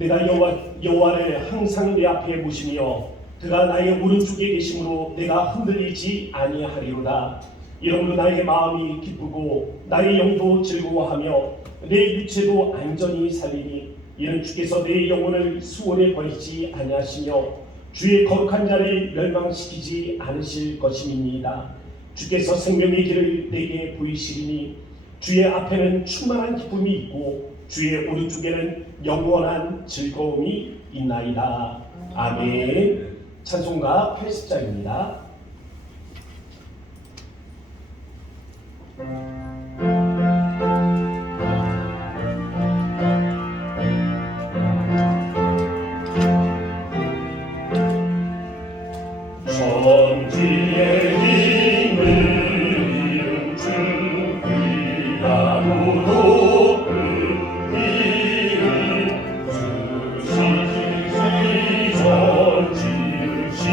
내가 여호와를 항상 내 앞에 모시며 그가 나의 오른쪽에 계심으로 내가 흔들리지 아니하리로다. 이러므로 나의 마음이 기쁘고 나의 영도 즐거워하며 내 육체도 안전히 살리니 이는 주께서 내 영혼을 수월에 버리지 아니하시며 주의 거룩한 자를 멸망시키지 않으실 것임이니이다. 주께서 생명의 길을 내게 보이시리니 주의 앞에는 충만한 기쁨이 있고 주의 오른쪽에는 영원한 즐거움이 있나이다. 아멘. 찬송가 80장입니다. 천지의 힘을 이룬 주 귀하고 높은 이름 수시지 전 지으신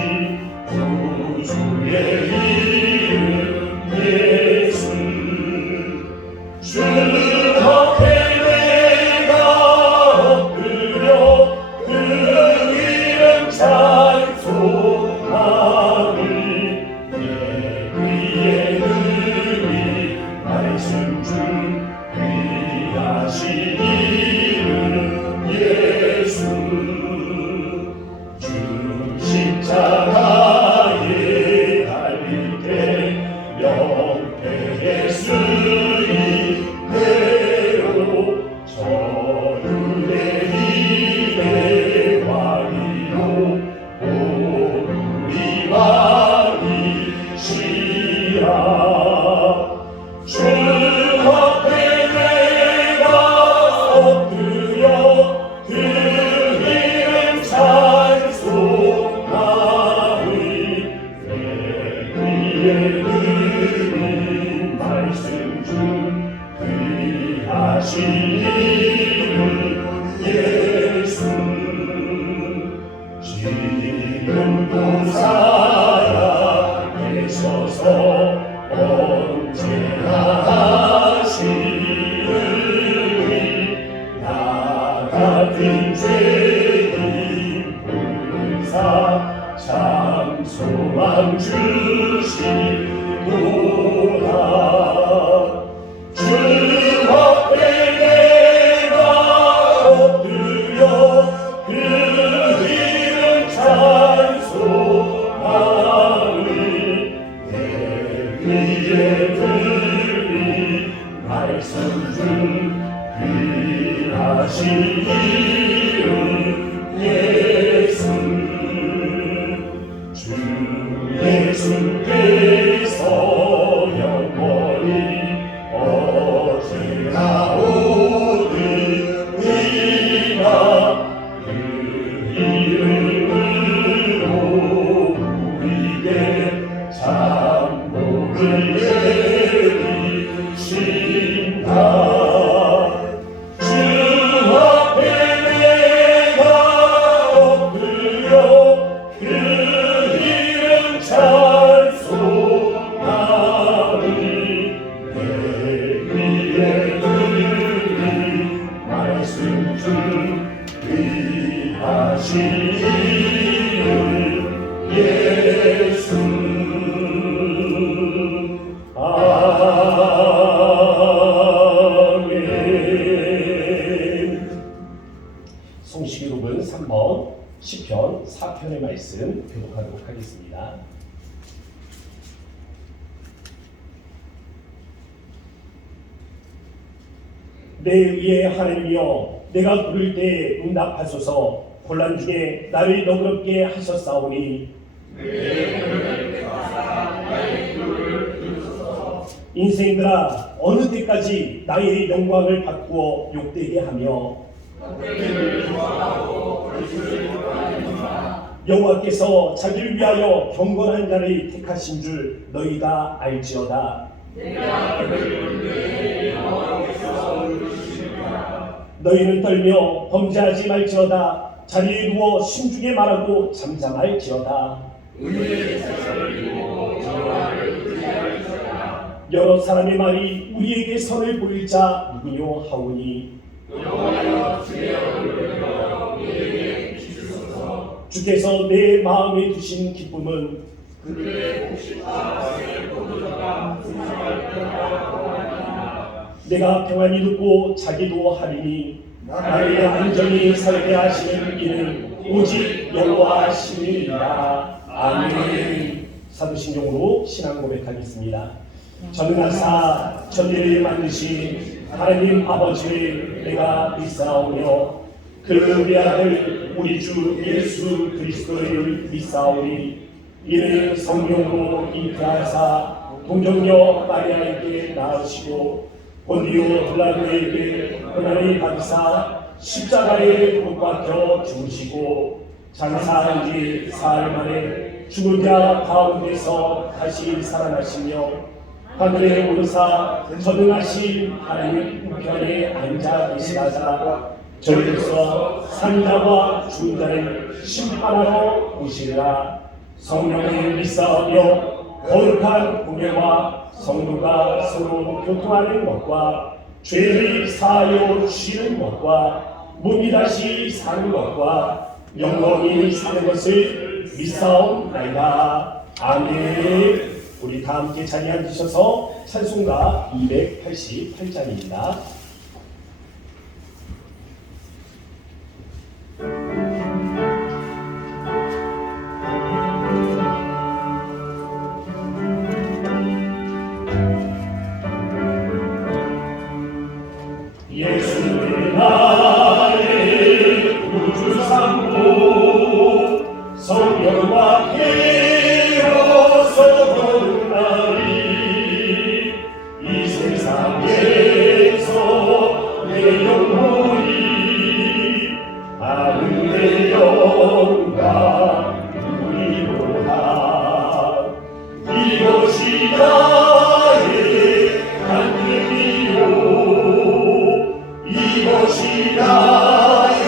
구주의 이름 예수 주 앞에 내가 엎드려 그 이름 찬송 지금도 살아계셔서 언제나 하시느니 나 같은 죄인 불사 참 소망 주시도다. 주 앞에 내가 엎드려 그 이름 찬송하리. 내 귀에 들린 말씀 중 귀하신 이름 예수 주 예수께서 영원히 어제나 오늘이나 그 이름으로 우리에게 참 복을 내리신다. 주 앞에 내가 엎드려 그 이름 찬송하리. 내 귀에 들린 말씀 중 귀하신 이름 예수. 아멘. 송시기록은 3번 시편 4편의 말씀 교독하도록 하겠습니다. 내 의의 하나님이여, 내가 부를 때 응답하소서. 곤란 중에 나를 너그럽게 하셨사오니 인생들아, 어느 때까지 나의 영광을 바꾸어 욕되게 하며 여호와께서 자기를 위하여 경건한 자를 택하신 줄 너희가 알지어다. 너희는 떨며 범죄하지 말지어다. 자리에 누워 심중에 말하고 잠잠할지어다. 여러 사람의 말이 우리에게 선을 보일 자 누구뇨 하오니 주께서 내 마음에 두신 기쁨은 그들의 옥시와 새 포도주가 풍성할 것이라고 하니라. 내가 평안히 듣고 자기도 하리니 나를 온전히 살게 하시는 이는 오직 여호와시니라. 아멘. 사도신경으로 신앙 고백하겠습니다. 전능하사 천지를 만드신 하나님 아버지를 내가 믿사오며 그 외아들 우리 주 예수 그리스도를 믿사오니 이는 성령으로 잉태하사 동정녀 마리아에게 낳으시고 본디오 빌라도에게 고난을 받으사 십자가에 못 박혀 죽으시고 장사한 지 사흘 만에 죽은 자 가운데서 다시 살아나시며 하늘에 오르사 전능하신 하나님 우편에 앉아 계시다가 저희로서 산자와 죽은 자를 심판하러 오시리라. 성령을 믿사오며 거룩한 공예와 성도가 서로 교통하는 것과 죄를 사하여 주시는 것과 몸이 다시 사는 것과 영원히 사는 것을 믿사옵나이다. 아멘. 우리 다 함께 자리에 앉으셔서 찬송가 288장입니다. 예수의 나의 구주 삼고 성령과 깨어서 거듭나리. 이 세상에서 내 영혼이 하늘의 영광 누리로다. 이것이 나의 간증이요 이것이 나의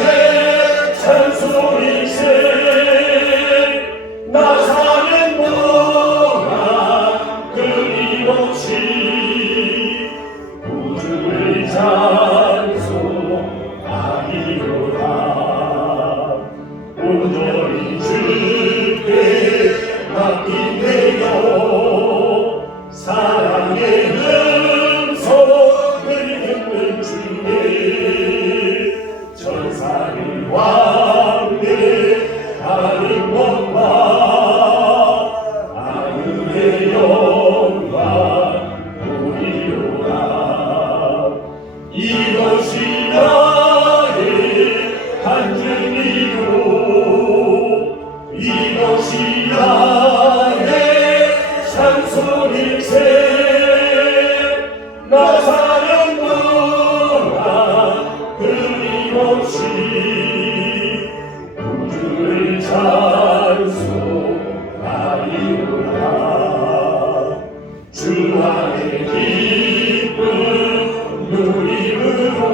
찬송일세. 나 사는 동안 끊임없이 우주를 찬송하리로다. 온전히 주께 맡긴 내 영 사랑의 음성을 듣는 주님 천사를 왕래하는 것과 하늘의 영광 보리로다. 이것이 나의 간증이요 이것이 나의 찬송일세. 나 사는 동안 끊임없이 우주를 찬송하리로다. 주 안에 기쁨 누림으로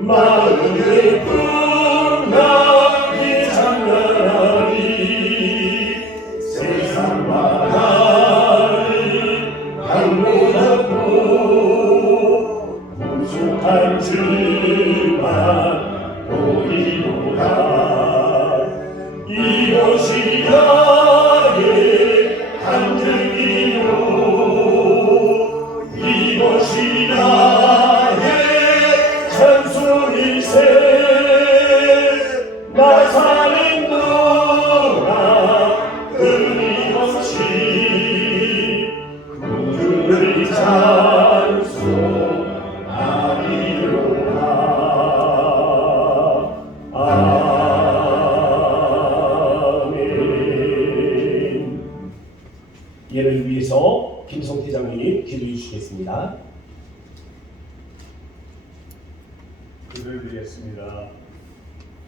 마음의 풍랑이 장난하리. 세상과 나를 강론하고 부족한 줄만 보이로다. 이것이 나의 간증이요 이것이 나의 찬송일세. 나 사는 동안 끊임없이 구주를 찬송하리로다. 아멘. 예를 위해서 김성태 장로님 기도해 주시겠습니다. 그를 위했습니다.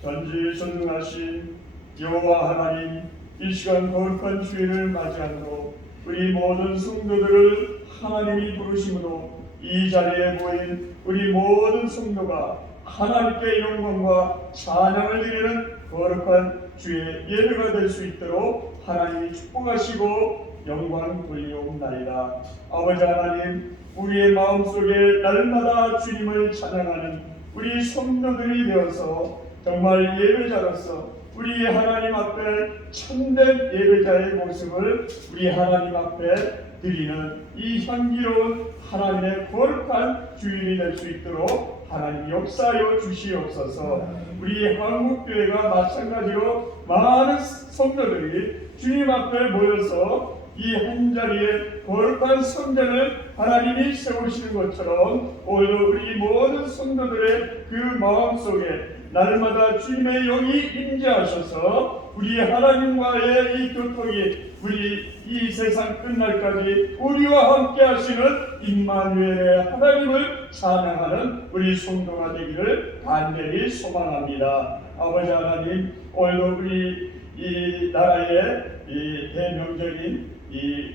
전지전능하신 여호와 하나님, 이 시간 거룩한 주일을 맞이함으로 우리 모든 성도들을 하나님이 부르심으로 이 자리에 모인 우리 모든 성도가 하나님께 영광과 찬양을 드리는 거룩한 주의 예배가 될 수 있도록 하나님이 축복하시고 영광 돌리옵나이다. 아버지 하나님, 우리의 마음속에 날마다 주님을 찬양하는 우리 성도들이 되어서 정말 예배자로서 우리 하나님 앞에 참된 예배자의 모습을 우리 하나님 앞에 드리는 이 향기로운 하나님의 거룩한 주일이 될 수 있도록 하나님 역사하여 주시옵소서. 우리 한국교회가 마찬가지로 많은 성도들이 주님 앞에 모여서 이 한자리에 거룩한 성전을 하나님이 세우시는 것처럼 오히려 우리 모든 성도들의 그 마음속에 날마다 주님의 영이 임재하셔서 우리 하나님과의 이 교통이 우리 이 세상 끝날까지 우리와 함께 하시는 임마누엘의 하나님을 찬양하는 우리 성도가 되기를 간절히 소망합니다. 아버지 하나님, 오늘도 우리 이 나라의 이 대명절인 이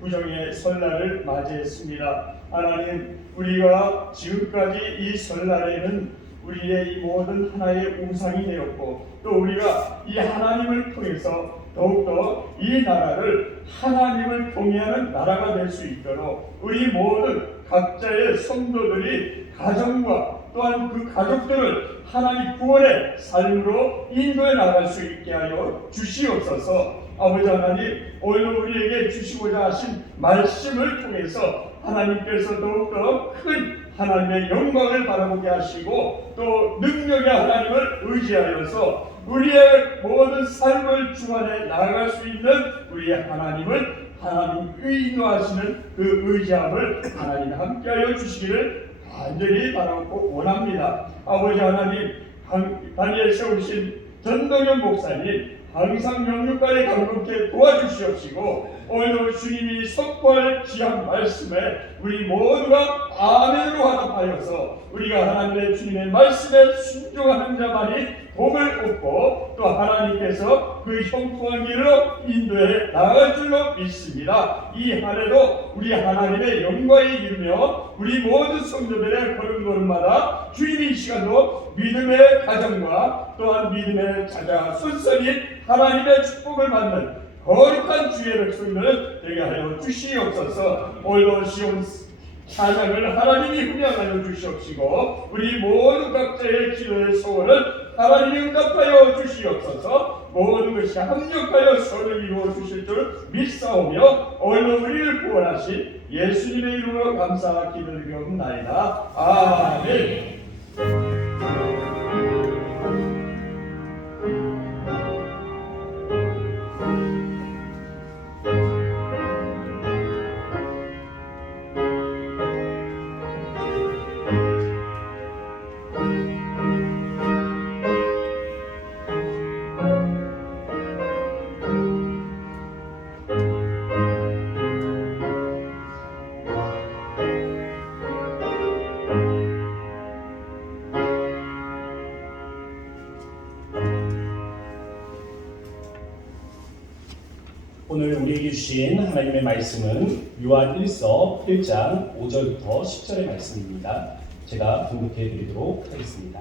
구정의 설날을 맞이했습니다. 하나님, 우리가 지금까지 이 설날에는 우리의 이 모든 하나의 우상이 되었고 또 우리가 이 하나님을 통해서 더욱더 이 나라를 하나님을 통해하는 나라가 될 수 있도록 우리 모든 각자의 성도들이 가정과 또한 그 가족들을 하나님 구원의 삶으로 인도해 나갈 수 있게 하여 주시옵소서. 아버지 하나님, 오늘 우리에게 주시고자 하신 말씀을 통해서 하나님께서 더욱더 큰 하나님의 영광을 바라보게 하시고 또 능력의 하나님을 의지하여서 우리의 모든 삶을 주관해 나아갈 수 있는 우리의 하나님을 하나님 인도하시는 그 의지함을 하나님 함께하여 주시기를 간절히 바라고 원합니다. 아버지 하나님, 다니엘 세우신 전동현 목사님 항상 영육간에 감격해 도와주시옵시고 오늘도 주님이 선포할 귀한 말씀에 우리 모두가 아멘으로 화답하여서 우리가 하나님의 주님의 말씀에 순종하는 자만이 복을 얻고 또 하나님께서 그 형통한 길로 인도해 나아갈 줄로 믿습니다. 이 한 해도 우리 하나님의 영광이 이루며 우리 모든 성도들의 걸음걸음마다 주님의 시간도 믿음의 가정과 또한 믿음의 자자 순선이 하나님의 축복을 받는 거룩한 주의 백성들 되게 하여 주시옵소서. 오늘도 시온 찬양을 하나님이 훈련하여 주시옵시고 우리 모든 각자의 기도의 소원을 하나님이 응답하여 주시옵소서. 모든 것이 합력하여 선을 이루어 주실 줄 믿사오며 오늘도 우리를 구원하신 예수님의 이름으로 감사와 기도를 드리옵나이다. 아멘. 오늘 우리에게 주신 하나님의 말씀은 요한 1서 1장 5절부터 10절의 말씀입니다. 제가 분급해 드리도록 하겠습니다.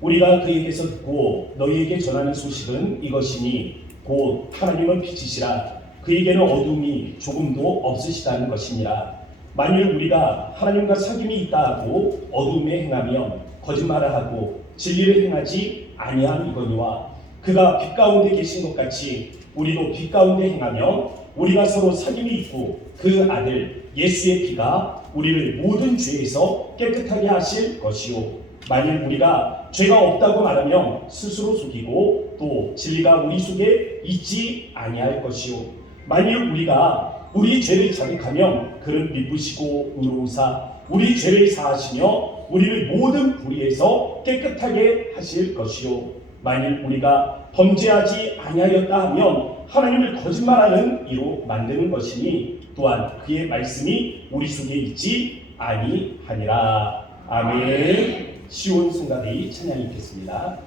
우리가 그에게서 듣고 너희에게 전하는 소식은 이것이니 곧 하나님은 빛이시라 그에게는 어둠이 조금도 없으시다는 것이니라. 만일 우리가 하나님과 사귐이 있다 하고 어둠에 행하면 거짓말을 하고 진리를 행하지 아니함이거니와 그가 빛 가운데 계신 것 같이 우리도 빛 가운데 행하며 우리가 서로 사귐이 있고 그 아들 예수의 피가 우리를 모든 죄에서 깨끗하게 하실 것이요 만일 우리가 죄가 없다고 말하면 스스로 속이고 또 진리가 우리 속에 있지 아니할 것이요 만일 우리가 우리 죄를 자백하면 그를 미쁘시고 의로우사 우리 죄를 사하시며 우리를 모든 불의에서 깨끗하게 하실 것이요 만일 우리가 범죄하지 아니하였다 하면 하나님을 거짓말하는 이로 만드는 것이니 또한 그의 말씀이 우리 속에 있지 아니하니라. 아멘. 시온 성가대의 찬양이 있겠습니다.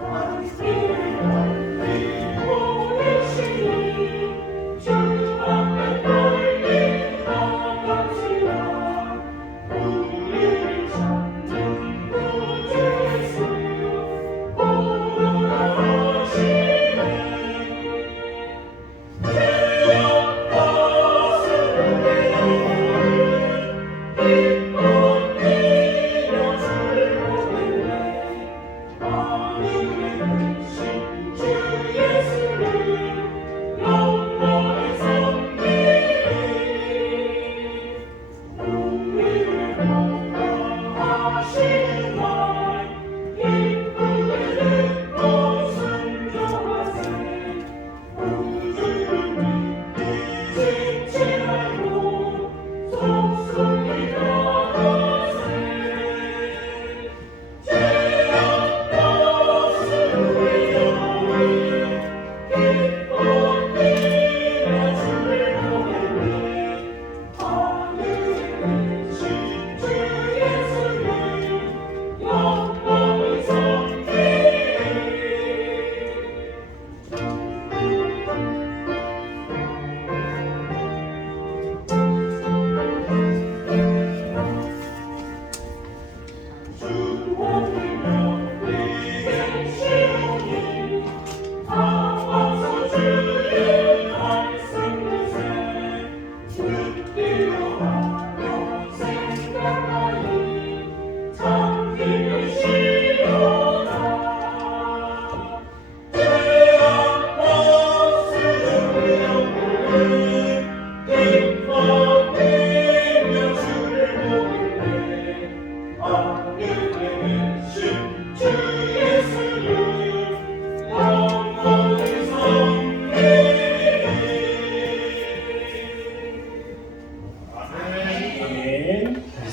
I'm feeling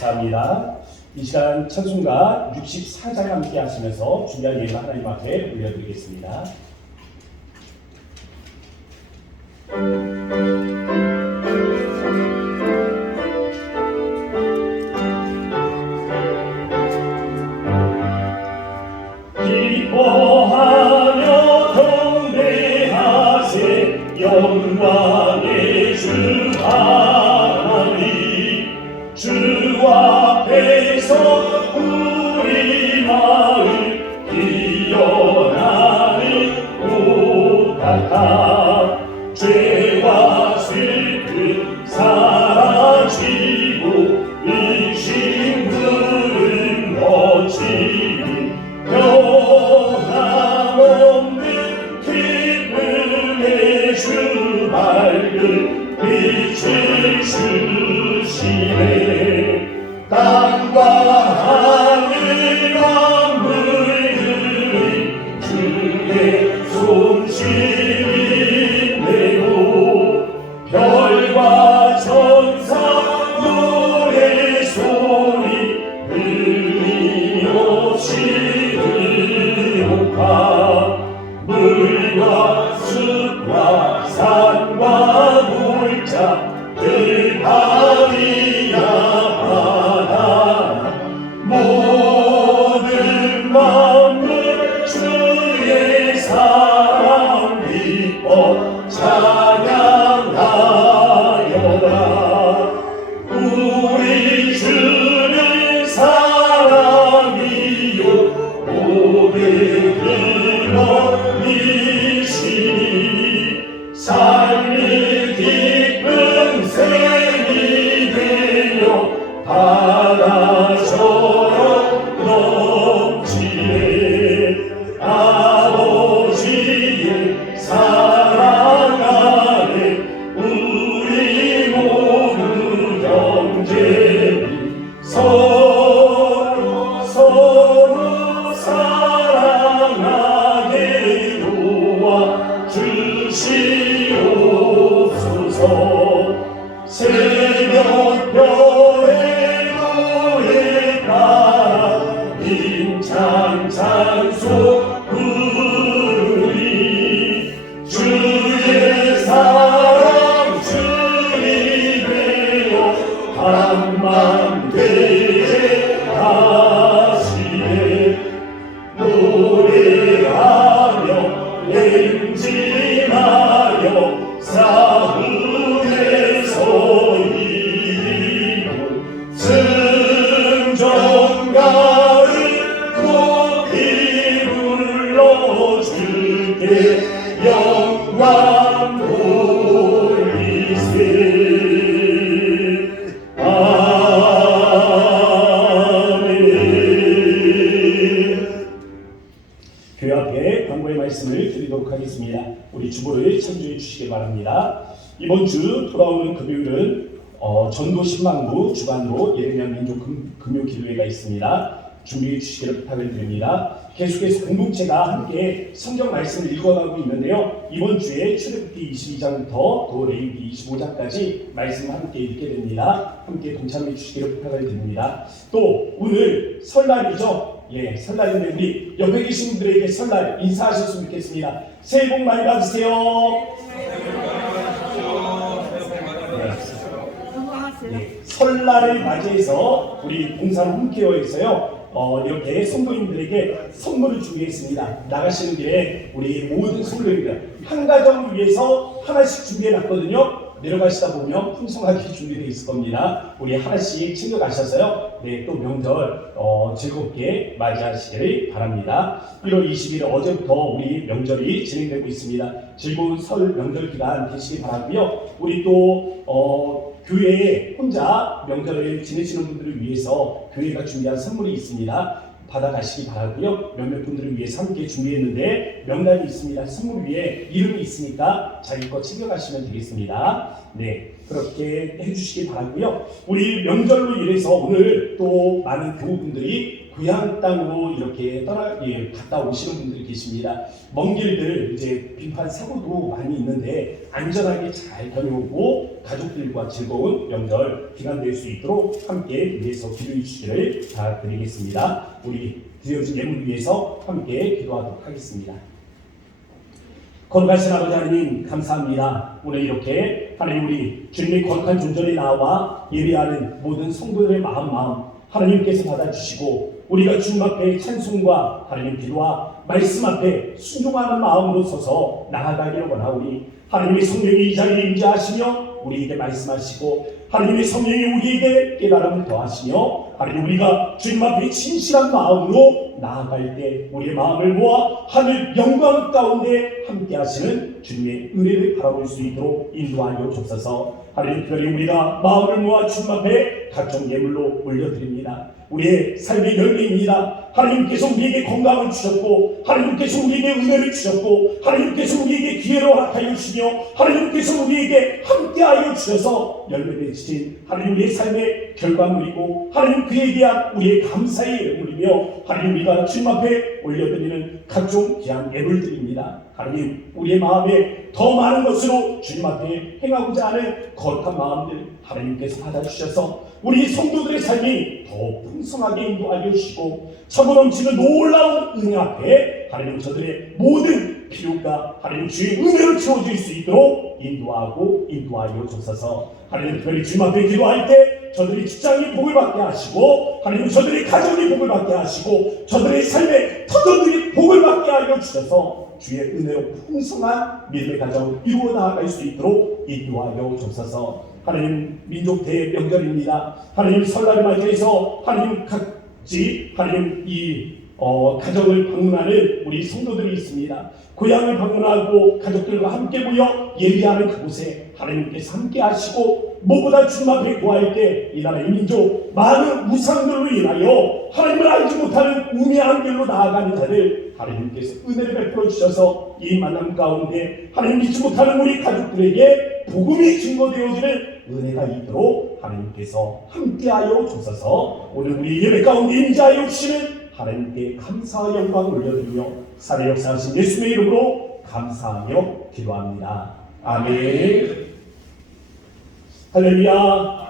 감사합니다. 이 시간 찬송가 64장 함께 하시면서 준비한 예배 하나님 앞에 올려드리겠습니다. 기뻐하며 경배하세 영광의 주 하나님 주 앞에서 우리 마음 피어나는 꽃 같아 죄와 슬픔 사라지고 인신들은 거치니 변함없는 기쁨의 주 밝은 빛을 주시네 땅과 하늘 만물들이 주의 손실이 내고 별과 천사 노래소리 끊임없이 들고파 물과 숲과 산과 물자 들파리야 바다 모든 만물 주의 사랑 기뻐 찬양하여라 우리 주는 사랑이요 모든 근원이시니 삶이 깊은 샘이 되어 바다처럼 넘치네 아버지의 사랑 안에 우리 모두 형제니 서로 사랑하게 도와 주시옵소서 새벽별의 노래 따라 힘찬 찬송 부르리 주의 사랑 주님 되어 한만 되게 하시네 노래하며 행진하여 사흘에서 이기고 승전가를 높이 불러줄게 영광 돌리세 교회 앞에 광고의 말씀을 드리도록 하겠습니다. 우리 주보를 참조해 주시기 바랍니다. 이번 주 돌아오는 금요일은 전도 신망부 주간으로 예배명 민족 금요 기도회가 있습니다. 준비해 주시기를 부탁을 드립니다. 계속해서 공동체가 함께 성경 말씀을 읽어가고 있는데요. 이번 주에 출애굽기 22장부터 또 레위기 25장까지 말씀을 함께 읽게 됩니다. 함께 동참해 주시기를 부탁을 드립니다. 또 오늘 설날이죠. 예, 설날인데 우리 옆에 계신 분들에게 설날 인사하셨으면 좋겠습니다. 새해 복 많이 받으세요. 네, 설날을 맞이해서 우리 봉사로 홈케어에서요. 이렇게 성도님들에게 선물을 준비했습니다. 나가시는 길에 우리 모든 성도님들 한 가정을 위해서 하나씩 준비해놨거든요. 내려가시다 보면 풍성하게 준비되어 있을 겁니다. 우리 하나씩 챙겨가셔서요. 네, 또 명절 즐겁게 맞이하시기를 바랍니다. 1월 20일 어제부터 우리 명절이 진행되고 있습니다. 즐거운 설 명절 기간 되시기 바라고요. 우리 또 교회에 혼자 명절을 지내시는 분들을 위해서 교회가 준비한 선물이 있습니다. 받아가시기 바라고요. 몇몇 분들을 위해서 함께 준비했는데 명단이 있습니다. 선물 위에 이름이 있으니까 자기 거 챙겨가시면 되겠습니다. 네, 그렇게 해주시기 바라고요. 우리 명절로 인해서 오늘 또 많은 교우분들이 고향 땅으로 이렇게 갔다 오시는 분들이 계십니다. 먼 길들 이제 빈판 사고도 많이 있는데 안전하게 잘 다녀오고 가족들과 즐거운 명절 기간 될 수 있도록 함께 위해서 기도해 주시기를 부탁드리겠습니다. 우리 드려진 예물을 위해서 함께 기도하도록 하겠습니다. 거룩하신 아버지 하나님 감사합니다. 오늘 이렇게 하나님 우리 주님의 거룩한 존전에 나와 예배하는 모든 성도들의 마음 하나님께서 받아주시고 우리가 주님 앞에 찬송과 하나님 기도와 말씀 앞에 순종하는 마음으로 서서 나아가기를 원하오니 하나님의 성령이 이 자리에 임재하시며 우리에게 말씀하시고 하나님의 성령이 우리에게 깨달음을 더하시며 하나님 우리가 주님 앞에 진실한 마음으로 나아갈 때 우리의 마음을 모아 하늘 영광 가운데 함께 하시는 주님의 은혜를 바라볼 수 있도록 인도하여 주옵소서. 하나님 특별히 우리가 마음을 모아 주님 앞에 각종 예물로 올려드립니다. 우리의 삶의 열매입니다. 하나님께서 우리에게 건강을 주셨고 하나님께서 우리에게 은혜를 주셨고 하나님께서 우리에게 기회를 허락하여 주시며 하나님께서 우리에게 함께하여 주셔서 열매 맺으신 하나님 우리의 삶의 결과물이고 하나님 그에 대한 우리의 감사의 예물이며 하나님 우리가 주님 앞에 올려드리는 각종 귀한 예물들입니다. 하나님 우리의 마음에 더 많은 것으로 주님 앞에 행하고자 하는 거룩한 마음들 하나님께서 받아주셔서 우리 성도들의 삶이 더 풍성하게 인도하여 주시고 차고 넘치는 놀라운 은혜 앞에 하나님 저들의 모든 필요가 하나님 주의 은혜로 채워질 수 있도록 인도하여 주셔서 하나님 특별히 주님 앞에 기도할 때 저들의 직장이 복을 받게 하시고 하나님 저들의 가정이 복을 받게 하시고 저들의 삶의 터전들이 복을 받게 하여 주셔서 주의 은혜로 풍성한 믿음의 가정을 이루어 나아갈 수 있도록 인도하여 주옵소서. 하나님 민족 대명절입니다. 하나님 설날을 맞이해서 하나님 각지 하나님 이 가정을 방문하는 우리 성도들이 있습니다. 고향을 방문하고 가족들과 함께 모여 예배하는 그곳에 하나님께서 함께 하시고 무엇보다 주님 앞에 구할 때 이 나라의 민족 많은 우상들로 인하여 하나님을 알지 못하는 우매한 길로 나아가는 자들 하나님께서 은혜를 베풀어 주셔서 이 만남 가운데 하나님 믿지 못하는 우리 가족들에게 복음이 증거되어지는 은혜가 있도록 하나님께서 함께하여 주셔서 오늘 우리 예배 가운데 임재하여 주시는 하나님께 감사와 영광을 올려드리며 살아 역사하신 예수의 이름으로 감사하며 기도합니다. 아멘. 할렐루야.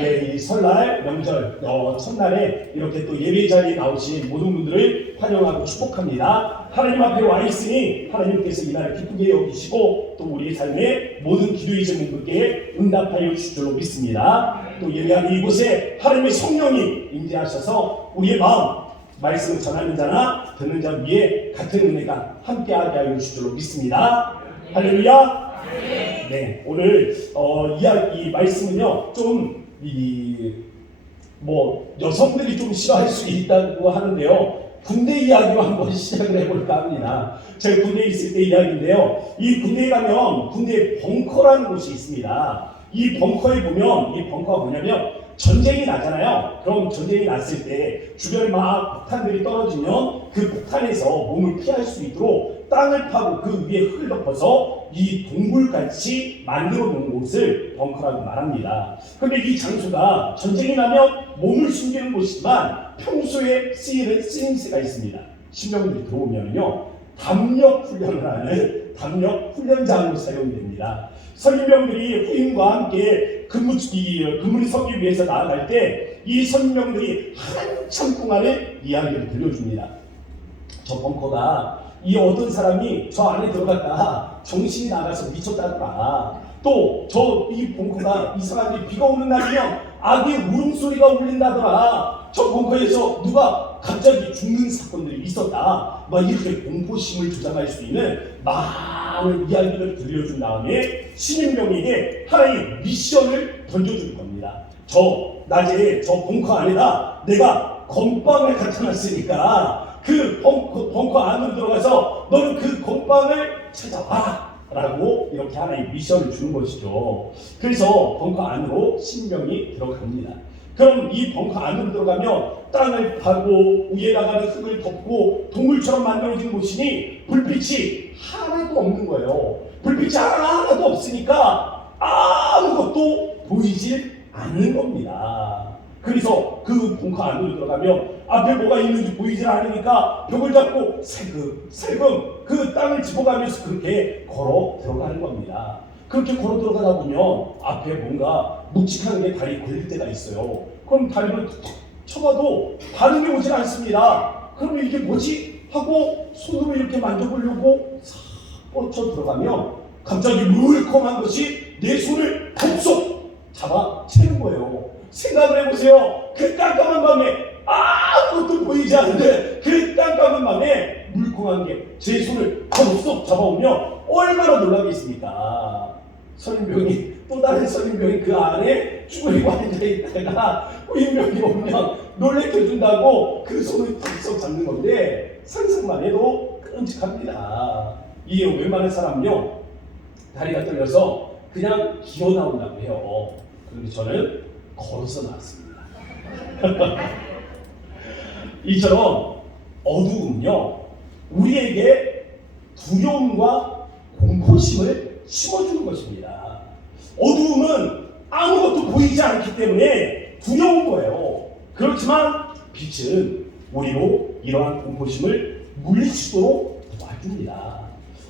네, 이 설날 명절 첫날에 이렇게 또 예배 자리에 나오신 모든 분들을 환영하고 축복합니다. 하나님 앞에 와 있으니 하나님께서 이 날을 기쁘게 여기시고 또 우리의 삶에 모든 기도의 제목들께 응답하여 주실 줄로 믿습니다. 또 예배하는 이곳에 하나님의 성령이 임재하셔서 우리의 마음 말씀을 전하는 자나 듣는 자 위에 같은 은혜가 함께하게 하여 주실 줄로 믿습니다. 할렐루야. 네, 오늘 이 말씀은요 좀 여성들이 좀 싫어할 수 있다고 하는데요. 군대 이야기로 한번 시작을 해볼까 합니다. 제가 군대에 있을 때 이야기인데요. 이 군대에 가면 군대에 벙커라는 곳이 있습니다. 이 벙커에 보면 이 벙커가 뭐냐면 전쟁이 나잖아요. 그럼 전쟁이 났을 때 주변에 막 폭탄들이 떨어지면 그 폭탄에서 몸을 피할 수 있도록 땅을 파고 그 위에 흙을 덮어서 이 동굴같이 만들어 놓은 곳을 벙커라고 말합니다. 그런데 이 장소가 전쟁이 나면 몸을 숨기는 곳이지만 평소에 쓰이는 쓰임새가 있습니다. 신병들이 들어오면요, 담력 훈련을 하는 담력 훈련장으로 사용됩니다. 선임병들이 후임과 함께 근무를 서기 위해서 나아갈 때 이 선임병들이 한참 동안의 이야기를 들려줍니다. 저 벙커가 이 어떤 사람이 저 안에 들어갔다 정신이 나가서 미쳤다더라. 또 저 이 벙커가 이상하게 비가 오는 날이면 아기의 울음소리가 울린다더라. 저 벙커에서 누가 갑자기 죽는 사건들이 있었다. 막 이렇게 공포심을 조장할 수 있는 많은 이야기를 들려준 다음에 신임병에게 하나의 미션을 던져줄 겁니다. 낮에 저 벙커 안에다 내가 건빵을 갖다 놨으니까 그 벙커 안으로 들어가서 너는 그 건빵을 찾아와라 라고 이렇게 하나의 미션을 주는 것이죠. 그래서 벙커 안으로 신명이 들어갑니다. 그럼 이 벙커 안으로 들어가면 땅을 파고 위에 나가는 흙을 덮고 동굴처럼 만들어진 곳이니 불빛이 하나도 없는 거예요. 불빛이 하나도 없으니까 아무것도 보이질 않는 겁니다. 그래서 그 벙커 안으로 들어가면 앞에 뭐가 있는지 보이질 않으니까 벽을 잡고 살금 그 땅을 짚어가면서 그렇게 걸어 들어가는 겁니다. 그렇게 걸어 들어가다 보면 앞에 뭔가 묵직한 게 다리에 걸릴 때가 있어요. 그럼 다리를 툭툭 쳐봐도 반응이 오질 않습니다. 그러면 이게 뭐지? 하고 손으로 이렇게 만져보려고 싹 뻗쳐 들어가면 갑자기 물컹한 것이 내 손을 덥석 잡아 채는 거예요. 생각을 해보세요. 그 깜깜한 밤에 아무것도 보이지 않는데 그 깜깜한 밤에 물컹한 게 제 손을 덥석 잡아오면 얼마나 놀라겠습니까? 선임병이 또 다른 선임병이 그 안에 쭈그리고 앉아있다가 후임병이 오면 놀래켜준다고 그 손을 덥석 잡는 건데 상상만 해도 끔찍합니다. 이게 웬만한 사람은요 다리가 떨려서 그냥 기어 나온다고 해요. 그런데 저는 걸어서 나왔습니다. 이처럼 어두움은요 우리에게 두려움과 공포심을 심어주는 것입니다. 어두움은 아무것도 보이지 않기 때문에 두려운 거예요. 그렇지만 빛은 우리로 이러한 공포심을 물리치도록 도와줍니다.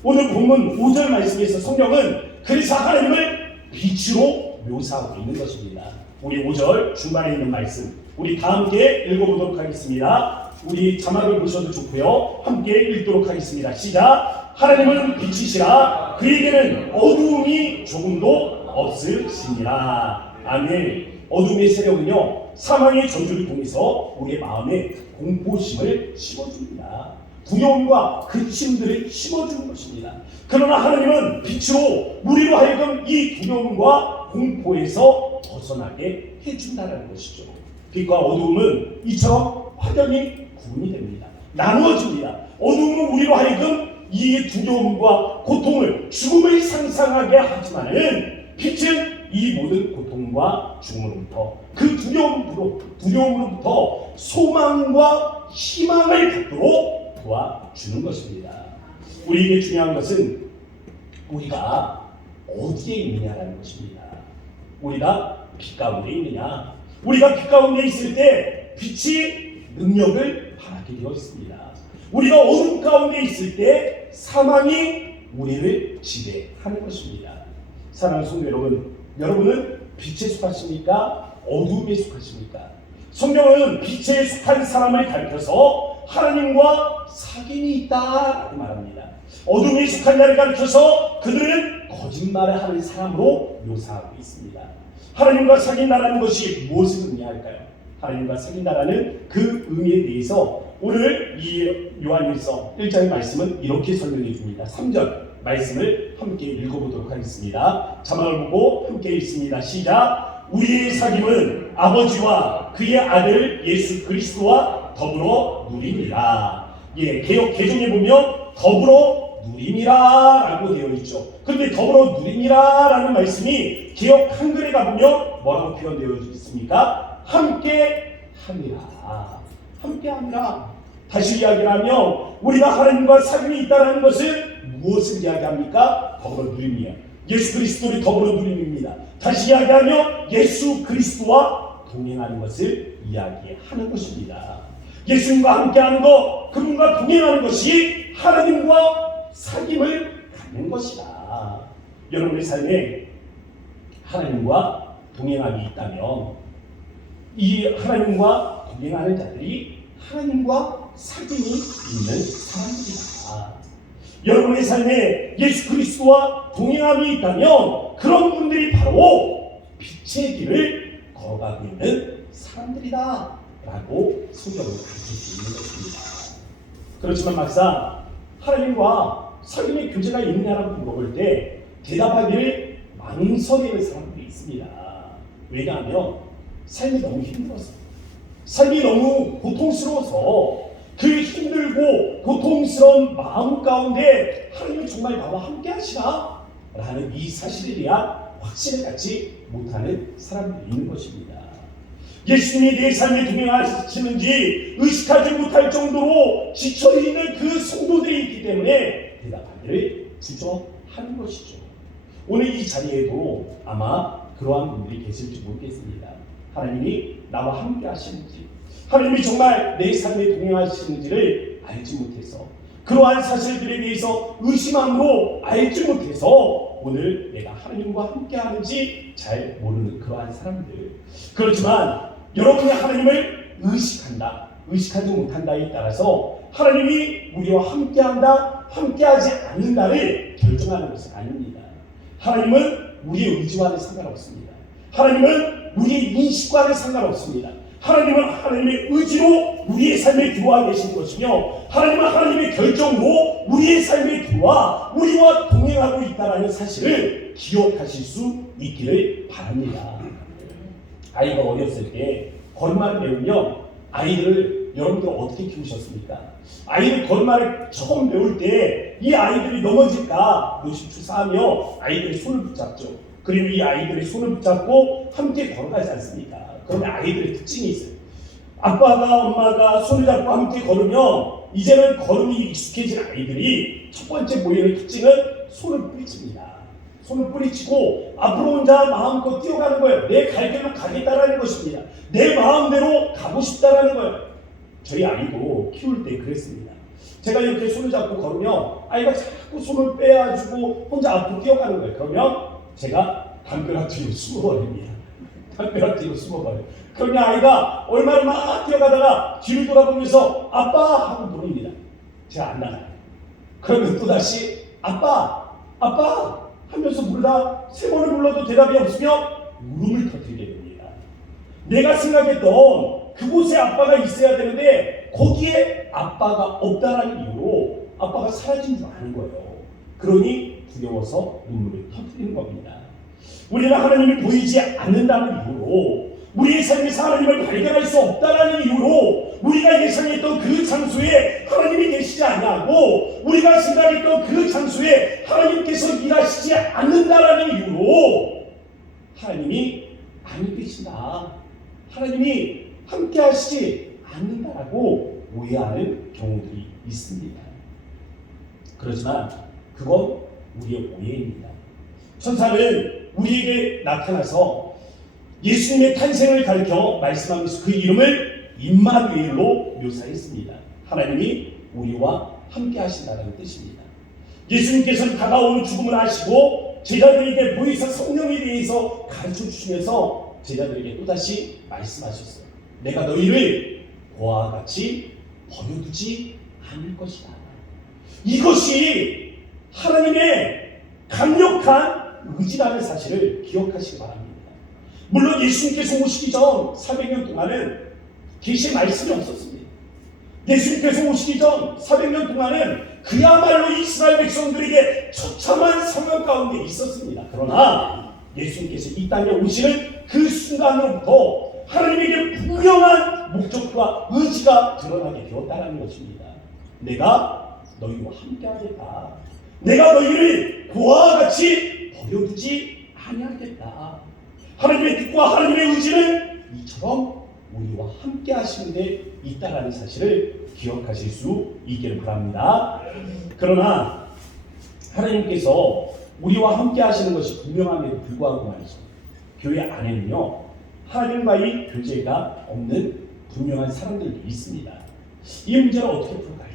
오늘 본문 5절 말씀에서 성경은 그래서 하나님을 빛으로 묘사하고 있는 것입니다. 우리 5절 중반에 있는 말씀 우리 다 함께 읽어보도록 하겠습니다. 우리 자막을 보셔도 좋고요. 함께 읽도록 하겠습니다. 시작. 하나님은 빛이시라 그에게는 어두움이 조금도 없으시니라. 아멘. 어둠의 세력은요 사망의 저주를 통해서 우리의 마음에 공포심을 심어줍니다. 두려움과 근심들을 심어주는 것입니다. 그러나 하나님은 빛으로 우리로 하여금 이 두려움과 공포에서 벗어나게 해준다는 것이죠. 빛과 어두움은 이처럼 확연히 구분이 됩니다. 나누어집니다. 어두움은 우리로 하여금 이 두려움과 고통을 죽음을 상상하게 하지만은 빛은 이 모든 고통과 죽음으로부터 그 두려움으로부터 소망과 희망을 갖도록 도와주는 것입니다. 우리에게 중요한 것은 우리가 어디에 있느냐라는 것입니다. 우리가 빛 가운데 있느냐? 우리가 빛 가운데 있을 때 빛이 능력을 발하게 되어 있습니다. 우리가 어둠 가운데 있을 때 사망이 우리를 지배하는 것입니다. 사랑하는 성도 여러분, 여러분은 빛에 속하십니까? 어둠에 속하십니까? 성경은 빛에 속한 사람을 가리켜서 하나님과 사귐이 있다라고 말합니다. 어둠에 속한 자를 가리켜서 그들은 거짓말을 하는 사람으로 묘사하고 있습니다. 하나님과 사귄다라는 것이 무엇을 의미할까요? 하나님과 사귄다라는 그 의미에 대해서 오늘 이 요한일서 1장의 말씀은 이렇게 설명해 줍니다. 3절 말씀을 함께 읽어보도록 하겠습니다. 자막을 보고 함께 읽습니다. 시작. 우리의 사귐은 아버지와 그의 아들 예수 그리스도와 더불어 누림이라. 예, 개역 개정에 보면 더불어 누림이라 라고 되어 있죠. 그런데 더불어 누림이라 라는 말씀이 개역 한글에 가보면 뭐라고 표현되어 있습니까? 함께 함이라. 함께 함이라. 다시 이야기하면 우리가 하나님과 사귐이 있다는 것은 무엇을 이야기합니까? 더불어 누림이야. 예수 그리스도를 더불어 누림입니다. 다시 이야기하면 예수 그리스도와 동행하는 것을 이야기하는 것입니다. 예수님과 함께하는 것, 그분과 동행하는 것이 하나님과 사귐을 갖는 것이다. 여러분의 삶에 하나님과 동행함이 있다면 이 하나님과 동행하는 자들이 하나님과 사귐이 있는 사람들이다. 여러분의 삶에 예수 그리스도와 동행함이 있다면 그런 분들이 바로 빛의 길을 걸어가고 있는 사람들이다 라고 성경을 가르칠 수 있는 것입니다. 그렇지만 막상 하나님과 사귐의 교제가 있느냐라고 물어볼 때 대답하기를 망설이는 사람들이 있습니다. 왜냐하면 삶이 너무 힘들어서, 삶이 너무 고통스러워서 그 힘들고 고통스러운 마음 가운데 하나님이 정말 나와 함께 하시나? 라는 이 사실에 대한 확신을 갖지 못하는 사람들이 있는 것입니다. 예수님이 내 삶에 동행하시는지 의식하지 못할 정도로 지쳐있는 그 성도들이 있기 때문에 대답하기를 주저하는 것이죠. 오늘 이 자리에도 아마 그러한 분들이 계실지 모르겠습니다. 하나님이 나와 함께 하시는지, 하나님이 정말 내 삶에 동행하시는지를 알지 못해서, 그러한 사실들에 대해서 의심함으로 알지 못해서 오늘 내가 하나님과 함께 하는지 잘 모르는 그러한 사람들. 그렇지만 여러분이 하나님을 의식한다, 의식하지 못한다에 따라서 하나님이 우리와 함께한다, 함께하지 않는다를 결정하는 것은 아닙니다. 하나님은 우리의 의지와는 상관없습니다. 하나님은 우리의 인식과는 상관없습니다. 하나님은 하나님의 의지로 우리의 삶에 들어와 계신 것이며, 하나님은 하나님의 결정으로 우리의 삶에 들어와 우리와 동행하고 있다는 사실을 기억하실 수 있기를 바랍니다. 아이가 어렸을 때 걸음마를 배우면 아이들을 여러분들 어떻게 키우셨습니까? 아이들 걸음마를 처음 배울 때 이 아이들이 넘어질까 노심초사하며 아이들의 손을 붙잡죠. 그리고 이 아이들의 손을 붙잡고 함께 걸어가지 않습니까? 그러면 아이들의 특징이 있어요. 아빠가 엄마가 손을 잡고 함께 걸으면 이제는 걸음이 익숙해진 아이들이 첫 번째 보이는 특징은 손을 뿌리칩니다. 손을 뿌리치고 앞으로 혼자 마음껏 뛰어가는 거예요. 내 갈 길로 가겠다라는 것입니다. 내 마음대로 가고 싶다라는 거예요. 저희 아이도 키울 때 그랬습니다. 제가 이렇게 손을 잡고 걸으면 아이가 자꾸 손을 빼가지고 혼자 앞으로 뛰어가는 거예요. 그러면 제가 담벼락 뒤로 숨어버립니다. 담벼락 뒤로 숨어버려요. 그러면 아이가 얼마나 막 뛰어가다가 뒤를 돌아보면서 아빠 하고 부릅니다. 제가 안 나가요. 그러면 또다시 아빠 아빠 하면서 부르다 세 번을 불러도 대답이 없으면 울음을 터뜨리게 됩니다. 내가 생각했던 그곳에 아빠가 있어야 되는데 거기에 아빠가 없다라는 이유로 아빠가 사라진 줄 아는 거예요. 그러니 두려워서 눈물을 터뜨리는 겁니다. 우리는 하나님이 보이지 않는다는 이유로, 우리의 삶에서 하나님을 발견할 수 없다는 이유로, 우리가 예상했던 그 장소에 하나님이 계시지 않냐고, 우리가 생각했던 그 장소에 하나님께서 일하시지 않는다는 이유로 하나님이 안 계신다, 하나님이 함께 하시지 않는다라고 오해하는 경우들이 있습니다. 그렇지만 그건 우리의 오해입니다. 천사는 우리에게 나타나서 예수님의 탄생을 가리켜 말씀하면서 그 이름을 임마누엘로 묘사했습니다. 하나님이 우리와 함께 하신다는 뜻입니다. 예수님께서는 다가오는 죽음을 아시고 제자들에게 보이사 성령에 대해서 가르쳐 주시면서 제자들에게 또다시 말씀하셨어요. 내가 너희를 고아와 같이 버려두지 않을 것이다. 이것이 하나님의 강력한 의지라는 사실을 기억하시기 바랍니다. 물론 예수님께서 오시기 전 400년 동안은 계시의 말씀이 없었습니다. 예수님께서 오시기 전 400년 동안은 그야말로 이스라엘 백성들에게 처참한 상황 가운데 있었습니다. 그러나 예수님께서 이 땅에 오시는 그 순간으로부터 하나님에게 분명한 목적과 의지가 드러나게 되었다는 것입니다. 내가 너희와 함께하겠다. 내가 너희를 고아와 같이 버려두지 아니하겠다. 하나님의 뜻과 하나님의 의지는 이처럼 우리와 함께 하시는 데 있다라는 사실을 기억하실 수 있기를 바랍니다. 그러나 하나님께서 우리와 함께 하시는 것이 분명함에도 불구하고 말이죠, 교회 안에는요 하나님과의 교제가 없는 분명한 사람들도 있습니다. 이 문제를 어떻게 풀어갈까?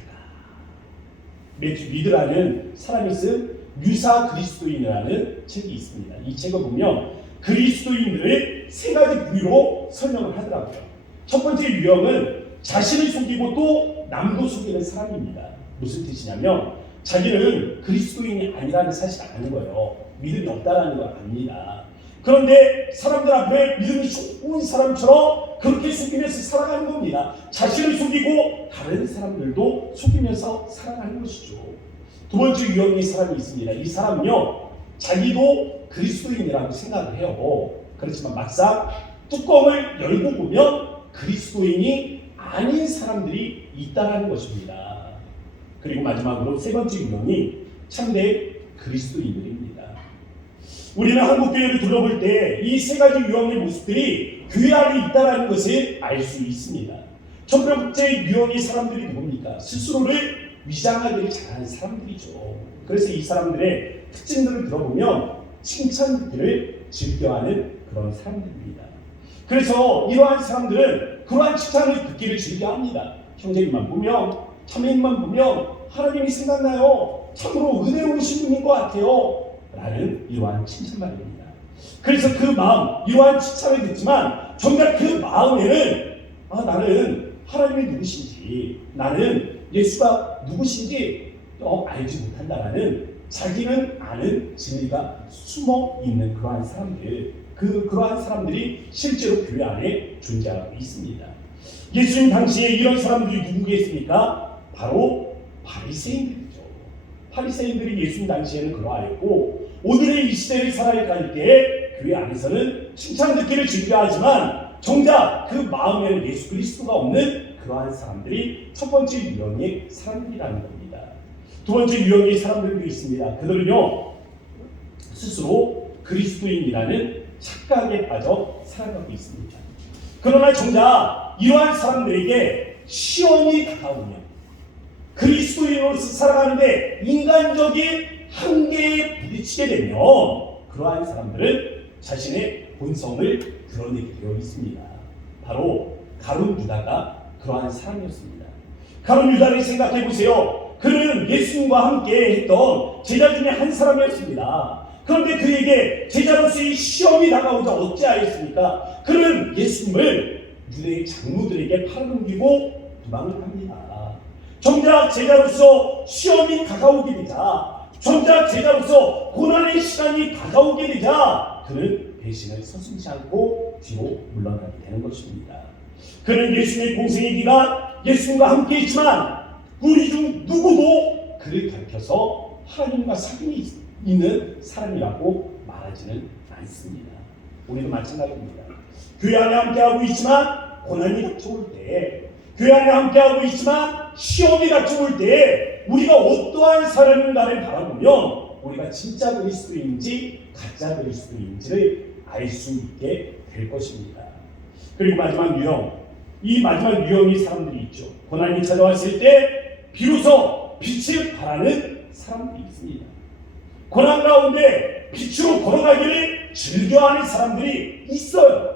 매튜 미드라는 사람이 쓴 유사 그리스도인이라는 책이 있습니다. 이 책을 보면 그리스도인들을 세 가지 부류로 설명을 하더라고요. 첫 번째 유형은 자신을 속이고 또 남도 속이는 사람입니다. 무슨 뜻이냐면 자기는 그리스도인이 아니라는 사실을 아는 거예요. 믿음이 없다라는 걸 압니다. 그런데 사람들 앞에 믿음이 좋은 사람처럼 그렇게 속이면서 살아가는 겁니다. 자신을 속이고 다른 사람들도 속이면서 살아가는 것이죠. 두 번째 유형의 사람이 있습니다. 이 사람은요 자기도 그리스도인이라고 생각을 해요. 그렇지만 막상 뚜껑을 열고 보면 그리스도인이 아닌 사람들이 있다라는 것입니다. 그리고 마지막으로 세 번째 유형이 참된 그리스도인들입니다. 우리는 한국 교회를 둘러볼 때 이 세 가지 유형의 모습들이 교회 안에 있다는 것을 알 수 있습니다. 첫 번째 유형의 사람들이 누굽니까? 스스로를 위장하기를 잘하는 사람들이죠. 그래서 이 사람들의 특징들을 들어보면 칭찬 듣기를 즐겨하는 그런 사람들입니다. 그래서 이러한 사람들은 그러한 칭찬을 듣기를 즐겨합니다. 형제님만 보면, 자매님만 보면 하나님이 생각나요. 참으로 은혜로우신 분인 것 같아요. 라는 이러한 칭찬말입니다. 그래서 그 마음, 이러한 칭찬을 듣지만 정작 그 마음에는 나는 하나님이 누구신지, 나는 예수가 누구신지 알지 못한다라는 자기는 아는 진리가 숨어 있는 그러한 사람들, 그러한 사람들이 실제로 교회 안에 존재하고 있습니다. 예수님 당시에 이런 사람들이 누구겠습니까? 바로 바리새인들이죠. 바리새인들이 예수님 당시에는 그러하였고 오늘의 이 시대를 살아갈 때에 교회 안에서는 칭찬 듣기를 즐겨하지만 정작 그 마음에는 예수 그리스도가 없는 그러한 사람들이 첫 번째 유형의 사람들이라는 겁니다. 두 번째 유형의 사람들도 있습니다. 그들은요 스스로 그리스도인이라는 착각에 빠져 살아가고 있습니다. 그러나 정작 이러한 사람들에게 시험이 다가오면 그리스도인으로서 살아가는데 인간적인 한계에 부딪히게 되면 그러한 사람들은 자신의 본성을 드러내게 되어 있습니다. 바로 가룟 유다가 그러한 사람이었습니다. 가룟 유다를 생각해 보세요. 그는 예수님과 함께 했던 제자 중에 한 사람이었습니다. 그런데 그에게 제자로서의 시험이 다가오자 어찌하였습니까? 그는 예수님을 유대의 장로들에게 팔아넘기고 도망을 합니다. 정작 제자로서 시험이 다가오게 되자, 정작 제자로서 고난의 시간이 다가오게 되자 그는 배신을 서슴지 않고 뒤로 물러나게 되는 것입니다. 그는 예수님의 공생의 기간 예수님과 함께 있지만 우리 중 누구도 그를 가르쳐서 하나님과 사귐이 있는 사람이라고 말하지는 않습니다. 우리도 마찬가지입니다. 교회 안에 함께하고 있지만 고난이 닥쳐올 때, 교회 안에 함께하고 있지만 시험이 닥쳐올 때 우리가 어떠한 사람인가를 바라보면 우리가 진짜 그리스도인지 가짜 그리스도인지를 알 수 있게 될 것입니다. 그리고 마지막 유형, 이 마지막 유형의 사람들이 있죠. 고난이 찾아왔을 때 비로소 빛을 바라는 사람들이 있습니다. 고난 가운데 빛으로 걸어가기를 즐겨하는 사람들이 있어요.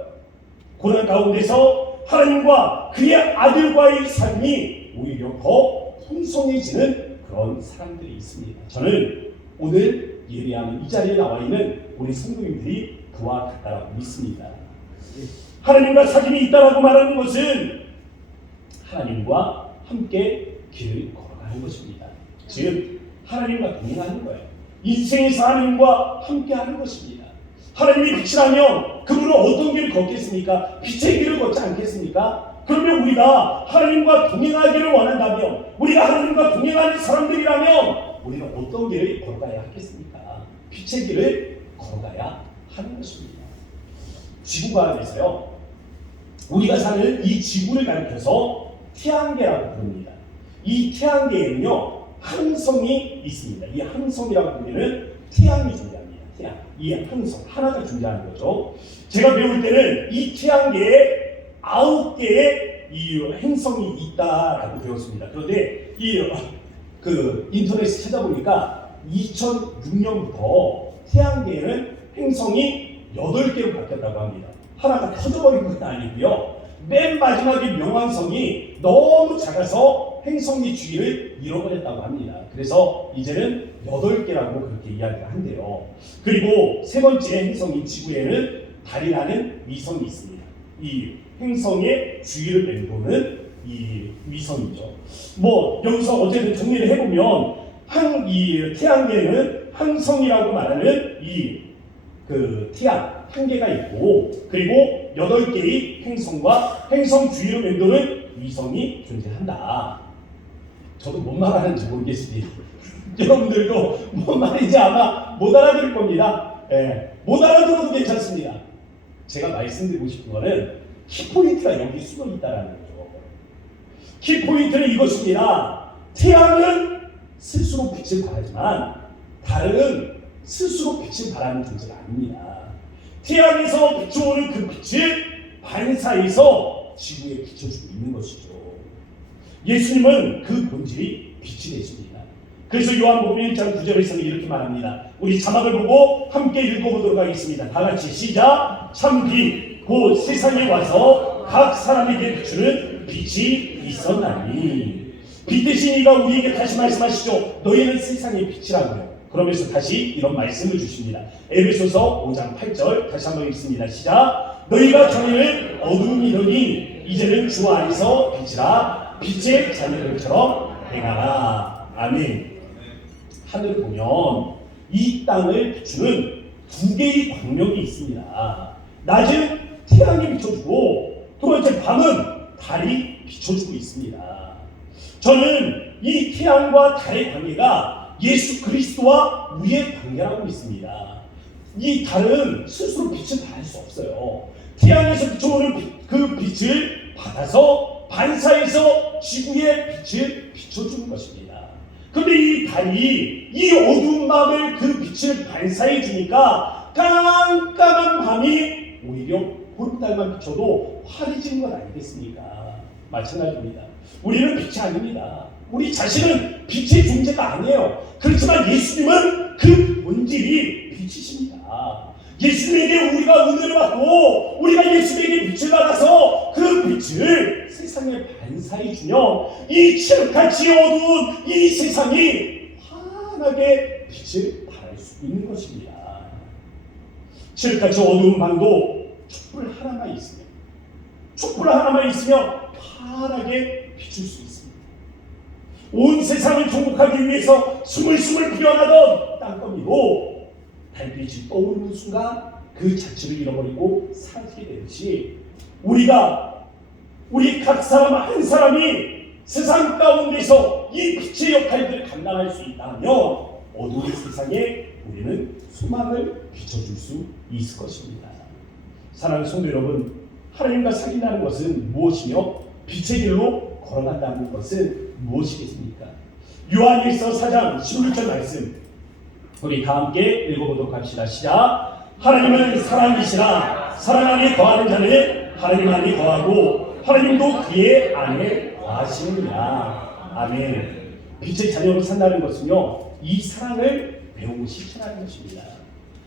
고난 가운데서 하나님과 그의 아들과의 삶이 오히려 더 풍성해지는 그런 사람들이 있습니다. 저는 오늘 예배하는 이 자리에 나와 있는 우리 성도님들이 그와 같다라고 믿습니다. 하나님과 사귐이 있다라고 말하는 것은 하나님과 함께 길을 걸어가는 것입니다. 즉 하나님과 동행하는 거예요. 인생에서 하나님과 함께하는 것입니다. 하나님이 빛이라면 그분은 어떤 길을 걷겠습니까? 빛의 길을 걷지 않겠습니까? 그러면 우리가 하나님과 동행하기를 원한다면, 우리가 하나님과 동행하는 사람들이라면 우리는 어떤 길을 걸어가야 하겠습니까? 빛의 길을 걸어가야 하는 것입니다. 지구과학에서요, 우리가 사는 이 지구를 가리켜서 태양계라고 부릅니다. 이 태양계에는요 항성이 있습니다. 이 항성이라고 부르는 태양이 존재합니다. 태양, 이 항성 하나가 존재하는 거죠. 제가 배울 때는 이 태양계에 9개의 이 행성이 있다라고 배웠습니다. 그런데 그 인터넷에 찾아보니까 2006년부터 태양계에는 행성이 8개로 바뀌었다고 합니다. 하나가 터져버린 건 아니고요. 맨 마지막에 명왕성이 너무 작아서 행성의 주위를 잃어버렸다고 합니다. 그래서 이제는 8개라고 그렇게 이야기를 한대요. 그리고 세 번째 행성인 지구에는 달이라는 위성이 있습니다. 이 행성의 주위를 맴도는 이 위성이죠. 뭐 여기서 어쨌든 정리를 해보면 이 태양계에는 항성이라고 말하는 그 태양 한 개가 있고, 그리고 8개의 행성과 행성 주위를 맴도는 위성이 존재한다. 저도 뭔 말하는지 모르겠습니다. 여러분들도 뭔 말인지 아마 못 알아들을 겁니다. 못 알아들어도 괜찮습니다. 제가 말씀드리고 싶은 거는 키포인트가 여기 숨어 있다는 거죠. 키포인트는 이것입니다. 태양은 스스로 빛을 발하지만 달은 스스로 빛을 발하는 존재가 아닙니다. 태양에서 비춰오는 그 빛을 반사해서 지구에 비춰주고 있는 것이죠. 예수님은 그 본질이 빛이 되십니다. 그래서 요한복음 1장 9절에서는 이렇게 말합니다. 우리 자막을 보고 함께 읽어보도록 하겠습니다. 다 같이 시작. 참 빛, 곧 세상에 와서 각 사람에게 비추는 빛이 있었나니. 빛 대신 이가 우리에게 다시 말씀하시죠. 너희는 세상의 빛이라고요. 그러면서 다시 이런 말씀을 주십니다. 에베소서 5장 8절 다시 한번 읽습니다. 시작. 너희가 전에는 어둠이더니 이제는 주 안에서 빛이라. 빛의 자녀들처럼 행하라. 아멘. 하늘을 보면 이 땅을 비추는 2개의 광명이 있습니다. 낮은 태양이 비춰주고 두 번째 밤은 달이 비춰주고 있습니다. 저는 이 태양과 달의 관계가 예수 그리스도와 우리의 관계라고 믿습니다. 이 달은 스스로 빛을 발할 수 없어요. 태양에서 비춰오는 그 빛을 받아서 반사해서 지구의 빛을 비춰주는 것입니다. 그런데 이 달이 이 어두운 밤을 그 빛을 반사해 주니까 깜깜한 밤이 오히려 보름달만 비춰도 환해지는 것 아니겠습니까? 마찬가지입니다. 우리는 빛이 아닙니다. 우리 자신은 빛의 존재가 아니에요. 그렇지만 예수님은 그 본질이 빛이십니다. 예수님에게 우리가 은혜를 받고 우리가 예수님에게 빛을 받아서 그 빛을 세상에 반사해 주면 이 칠흑같이 어두운 이 세상이 환하게 빛을 발할 수 있는 것입니다. 칠흑같이 어두운 방도 촛불 하나만 있으면 환하게 비출 수 있습니다. 온 세상을 정복하기 위해서 스물스물 피어나던 땅거미도 달빛이 떠오르는 순간 그 자체를 잃어버리고 사라지게 되듯이 우리 각 사람 한 사람이 세상 가운데서 이 빛의 역할들을 감당할 수 있다면 어두운 세상에 우리는 소망을 비춰줄 수 있을 것입니다. 사랑하는 성도 여러분, 하나님과 사귄다는 것은 무엇이며 빛의 길로 걸어간다는 것은 무엇이겠습니까? 요한일서 4장 16절 말씀 우리 다 함께 읽어보도록 합시다. 시작. 하나님은 사랑이시라. 사랑 안에 거하는 자는 하나님 안에 거하고 하나님도 그의 안에 거하시느니라. 아멘. 빛의 자녀로 산다는 것은요, 이 사랑을 배우고 실천하는 것입니다.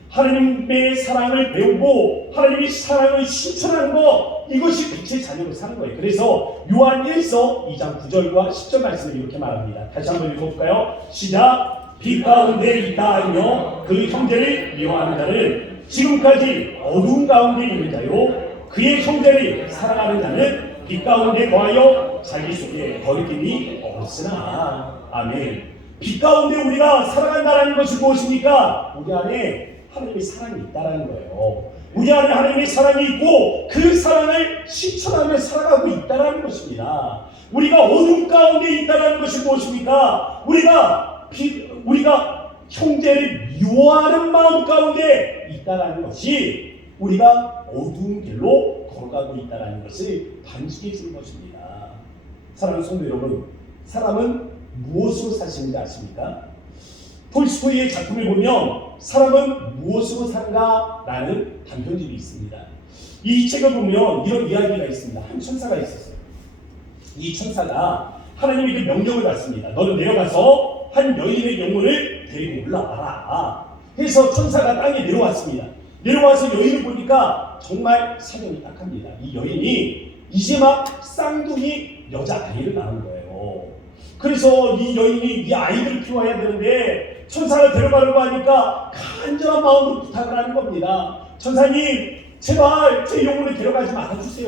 하나님의 사랑을 배우고 하나님의 사랑을 실천하는 것, 이것이 빛의 자녀로 사는 거예요. 그래서 요한 1서 2장 9절과 10절 말씀을 이렇게 말합니다. 다시 한번 읽어볼까요? 시작. 빛 가운데 있다 하며 그 형제를 미워하는 자는 지금까지 어두운 가운데 있는 자요, 그의 형제를 사랑하는 자는 빛 가운데 거하여 자기 속에 거리낌이 없으나. 아멘. 빛 가운데 우리가 살아간다는 것이 무엇입니까? 우리 안에 하나님의 사랑이 있다는 거예요. 우리 안에 하나님의 사랑이 있고 그 사랑을 실천하며 살아가고 있다는 것입니다. 우리가 어둠 가운데 있다는 것이 무엇입니까? 우리가 형제를 미워하는 마음 가운데 있다는 것이 우리가 어두운 길로 걸어가고 있다는 것을 반증해 주는 것입니다. 사랑하는 성도 여러분, 사람은 무엇으로 사시는지 아십니까? 톨스토이의 작품을 보면 사람은 무엇으로 사는가? 라는 단편집이 있습니다. 이 책을 보면 이런 이야기가 있습니다. 한 천사가 있었어요. 이 천사가 하나님에게 명령을 받습니다. 너는 내려가서 한 여인의 영혼을 데리고 올라와라 해서 천사가 땅에 내려왔습니다. 내려와서 여인을 보니까 정말 사정이 딱합니다. 이 여인이 이제 막 쌍둥이 여자아이를 낳은 거예요. 그래서 이 여인이 이 아이들을 키워야 되는데 천사가 데려가려고 하니까 간절한 마음으로 부탁을 하는 겁니다. 천사님, 제발 제 영혼을 데려가지 말아주세요.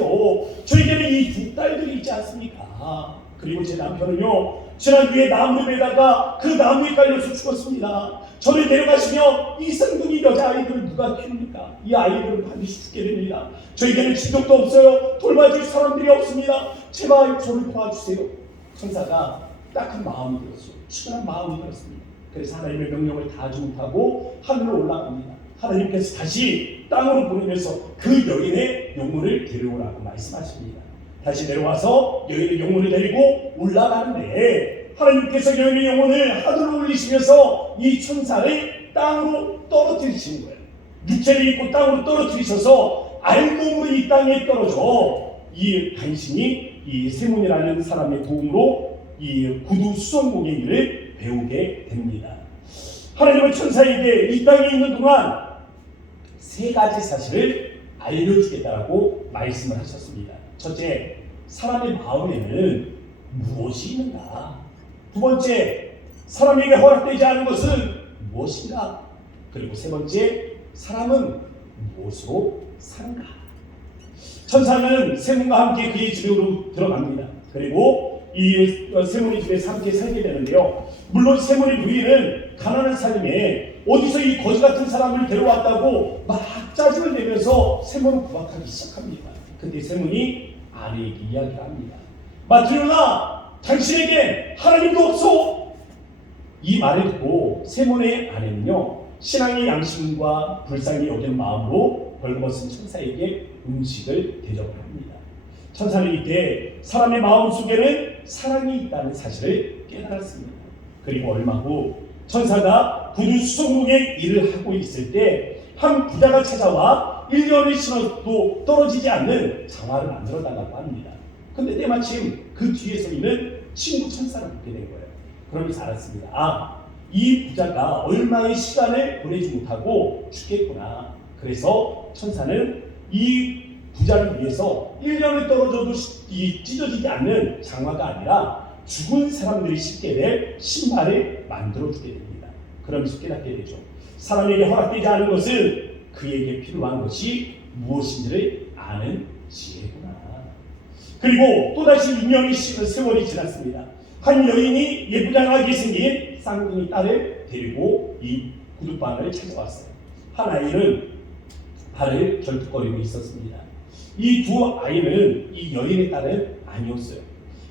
저에게는 이 두 딸들이 있지 않습니까? 그리고 제 남편은요, 지난 위에 나무를 베다가 그 나무에 깔려서 죽었습니다. 저를 데려가시면 이 쌍둥이 여자아이들을 누가 키웁니까? 이 아이들은 반드시 죽게 됩니다. 저에게는 친족도 없어요. 돌봐줄 사람들이 없습니다. 제발 저를 도와주세요. 천사가 딱한 마음이 들었어요. 추근한 마음이 들었습니다. 그래서 하나님의 명령을 다하지 못하고 하늘로 올라갑니다. 하나님께서 다시 땅으로 보내면서 그 여인의 영혼을 데려오라고 말씀하십니다. 다시 내려와서 여인의 영혼을 데리고 올라가는데 하나님께서 여인의 영혼을 하늘로 올리시면서 이 천사를 땅으로 떨어뜨리시는 거예요. 육체를 입고 땅으로 떨어뜨리셔서 알몸으로 이 땅에 떨어져 이 간신히 이 세몬이라는 사람의 도움으로 이 구두 수송공의 일을 배우게 됩니다. 하나님은 천사에게 이 땅에 있는 동안 세 가지 사실을 알려주겠다라고 말씀을 하셨습니다. 첫째, 사람의 마음에는 무엇이 있는가? 두 번째, 사람에게 허락되지 않은 것은 무엇인가? 그리고 세 번째, 사람은 무엇으로 사는가? 천사는 세몬과 함께 그의 집으로 들어갑니다. 그리고 이 세몬의 집에서 함께 살게 되는데요. 물론 세몬의 부인은 가난한 삶에 어디서 이 거지 같은 사람을 데려왔다고 막 짜증을 내면서 세몬을 구박하기 시작합니다. 근데 세몬이 아내에게 이야기를 합니다. 마트리오나, 당신에게 하나님도 없소. 이 말을 듣고 세몬의 아내는요, 신앙의 양심과 불쌍히 여기는 마음으로 벌거벗은 천사에게 음식을 대접을 합니다. 천사는 이때 사람의 마음속에는 사랑이 있다는 사실을 깨달았습니다. 그리고 얼마 후 천사가 구두 수송국의 일을 하고 있을 때 한 부자가 찾아와 1년을 신어도 떨어지지 않는 장화를 만들어 달라고 합니다. 근데 때마침 그 뒤에 서 있는 친구 천사를 보게 된 거예요. 그러면서 알았습니다. 아, 이 부자가 얼마의 시간을 보내지 못하고 죽겠구나. 그래서 천사는 이 부자를 위해서 1년을 떨어져도 찢어지지 않는 장화가 아니라 죽은 사람들이 신게 될 신발을 만들어주게 됩니다. 그러면서 깨닫게 되죠. 사람에게 허락되지 않은 것은 그에게 필요한 것이 무엇인지를 아는 지혜구나. 그리고 또다시 2년의 세월이 지났습니다. 한 여인이 예쁘장하게 생긴 쌍둥이 딸을 데리고 이 구두방을 찾아왔어요. 한 아이는 발을 절뚝거리고 있었습니다. 이 두 아이는 이 여인의 딸은 아니었어요.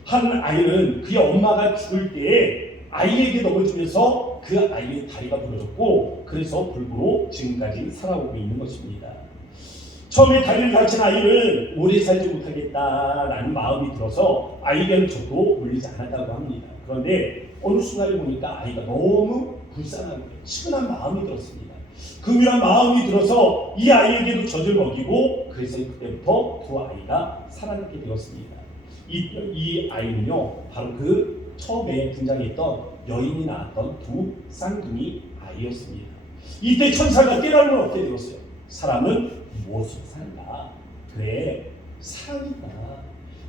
한 아이는 그의 엄마가 죽을 때에 아이에게 넘어지면서 그 아이의 다리가 부러졌고 그래서 불구로 지금까지 살아오고 있는 것입니다. 처음에 다리를 다친 아이는 오래 살지 못하겠다라는 마음이 들어서 아이에게는 저도 물리지 않았다고 합니다. 그런데 어느 순간에 보니까 아이가 너무 불쌍하고 치근한 마음이 들었습니다. 긍휼한 마음이 들어서 이 아이에게도 젖을 먹이고 그래서 그때부터 두 아이가 살아남게 되었습니다. 이 아이는요, 바로 그 처음에 등장했던 여인이 낳았던 두 쌍둥이 아이였습니다. 이때 천사가 깨달음을 얻게 되었어요. 사람은 무엇으로 사는가? 그래, 사랑이다.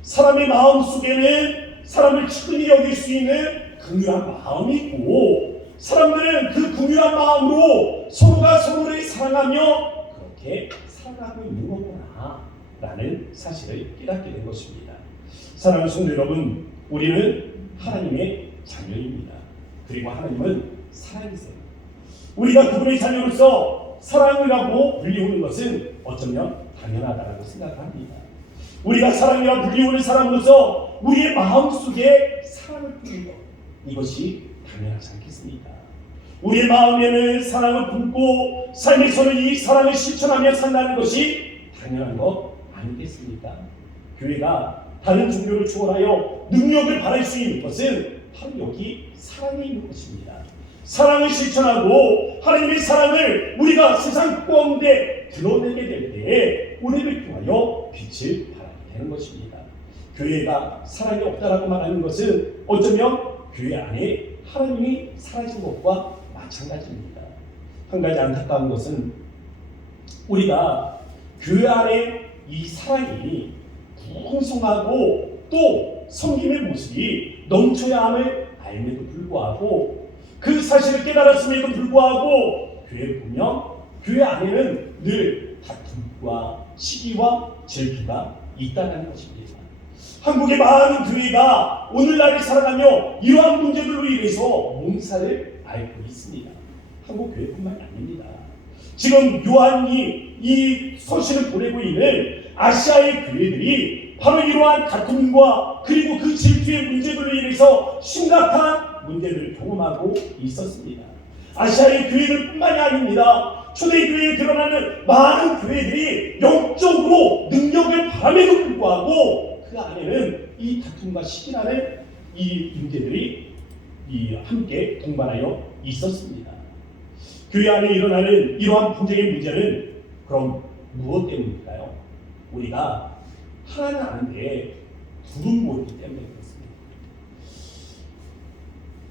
사람의 마음 속에는 사람을 친근히 여길 수 있는 긍휼한 마음이 있고 사람들은 그 긍휼한 마음으로 서로가 서로를 사랑하며 그렇게 살아가고 있는 거구나 라는 사실을 깨닫게 된 것입니다. 사랑하는 성도 여러분, 우리는 하나님의 자녀입니다. 그리고 하나님은 사랑이세요. 우리가 그분의 자녀로서 사랑이라고 불리우는 것은 어쩌면 당연하다고 생각합니다. 우리가 사랑이라 불리우는 사람으로서 우리의 마음속에 사랑을 품는 것, 이것이 당연하지 않겠습니까? 우리의 마음에는 사랑을 품고 삶에서는 이 사랑을 실천하며 산다는 것이 당연한 것 아니겠습니까? 교회가 다른 종교를 초월하여 능력을 발할 수 있는 것은 바로 여기 사랑에 있는 것입니다. 사랑을 실천하고 하나님의 사랑을 우리가 세상 가운데 드러내게 될 때에 우리를 통하여 빛을 발하게 되는 것입니다. 교회가 사랑이 없다라고 말하는 것은 어쩌면 교회 안에 하나님이 사라진 것과 마찬가지입니다. 한 가지 안타까운 것은 우리가 교회 안에 이 사랑이 풍성하고 또 섬김의 모습이 넘쳐야 함을 알면도 불구하고 그 사실을 깨달았음에도 불구하고 교회를 보면 교회 안에는 늘 다툼과 시기와 질투가 있다는 것입니다. 한국의 많은 교회가 오늘날을 살아가며 이러한 문제들로 인해서 몸살을 앓고 있습니다. 한국 교회뿐만이 아닙니다. 지금 요한이 이 서신을 보내고 있는 아시아의 교회들이 바로 이러한 다툼과 그리고 그 질투의 문제들로 인해서 심각한 문제들을 경험하고 있었습니다. 아시아의 교회들뿐만이 아닙니다. 초대교회에 드러나는 많은 교회들이 영적으로 능력을 바람에도 불구하고 그 안에는 이 다툼과 시기라는 이 문제들이 함께 동반하여 있었습니다. 교회 안에 일어나는 이러한 분쟁의 문제는 그럼 무엇 때문일까요? 우리가 하나는 아는데 둘은 모르기 때문에 그렇습니다.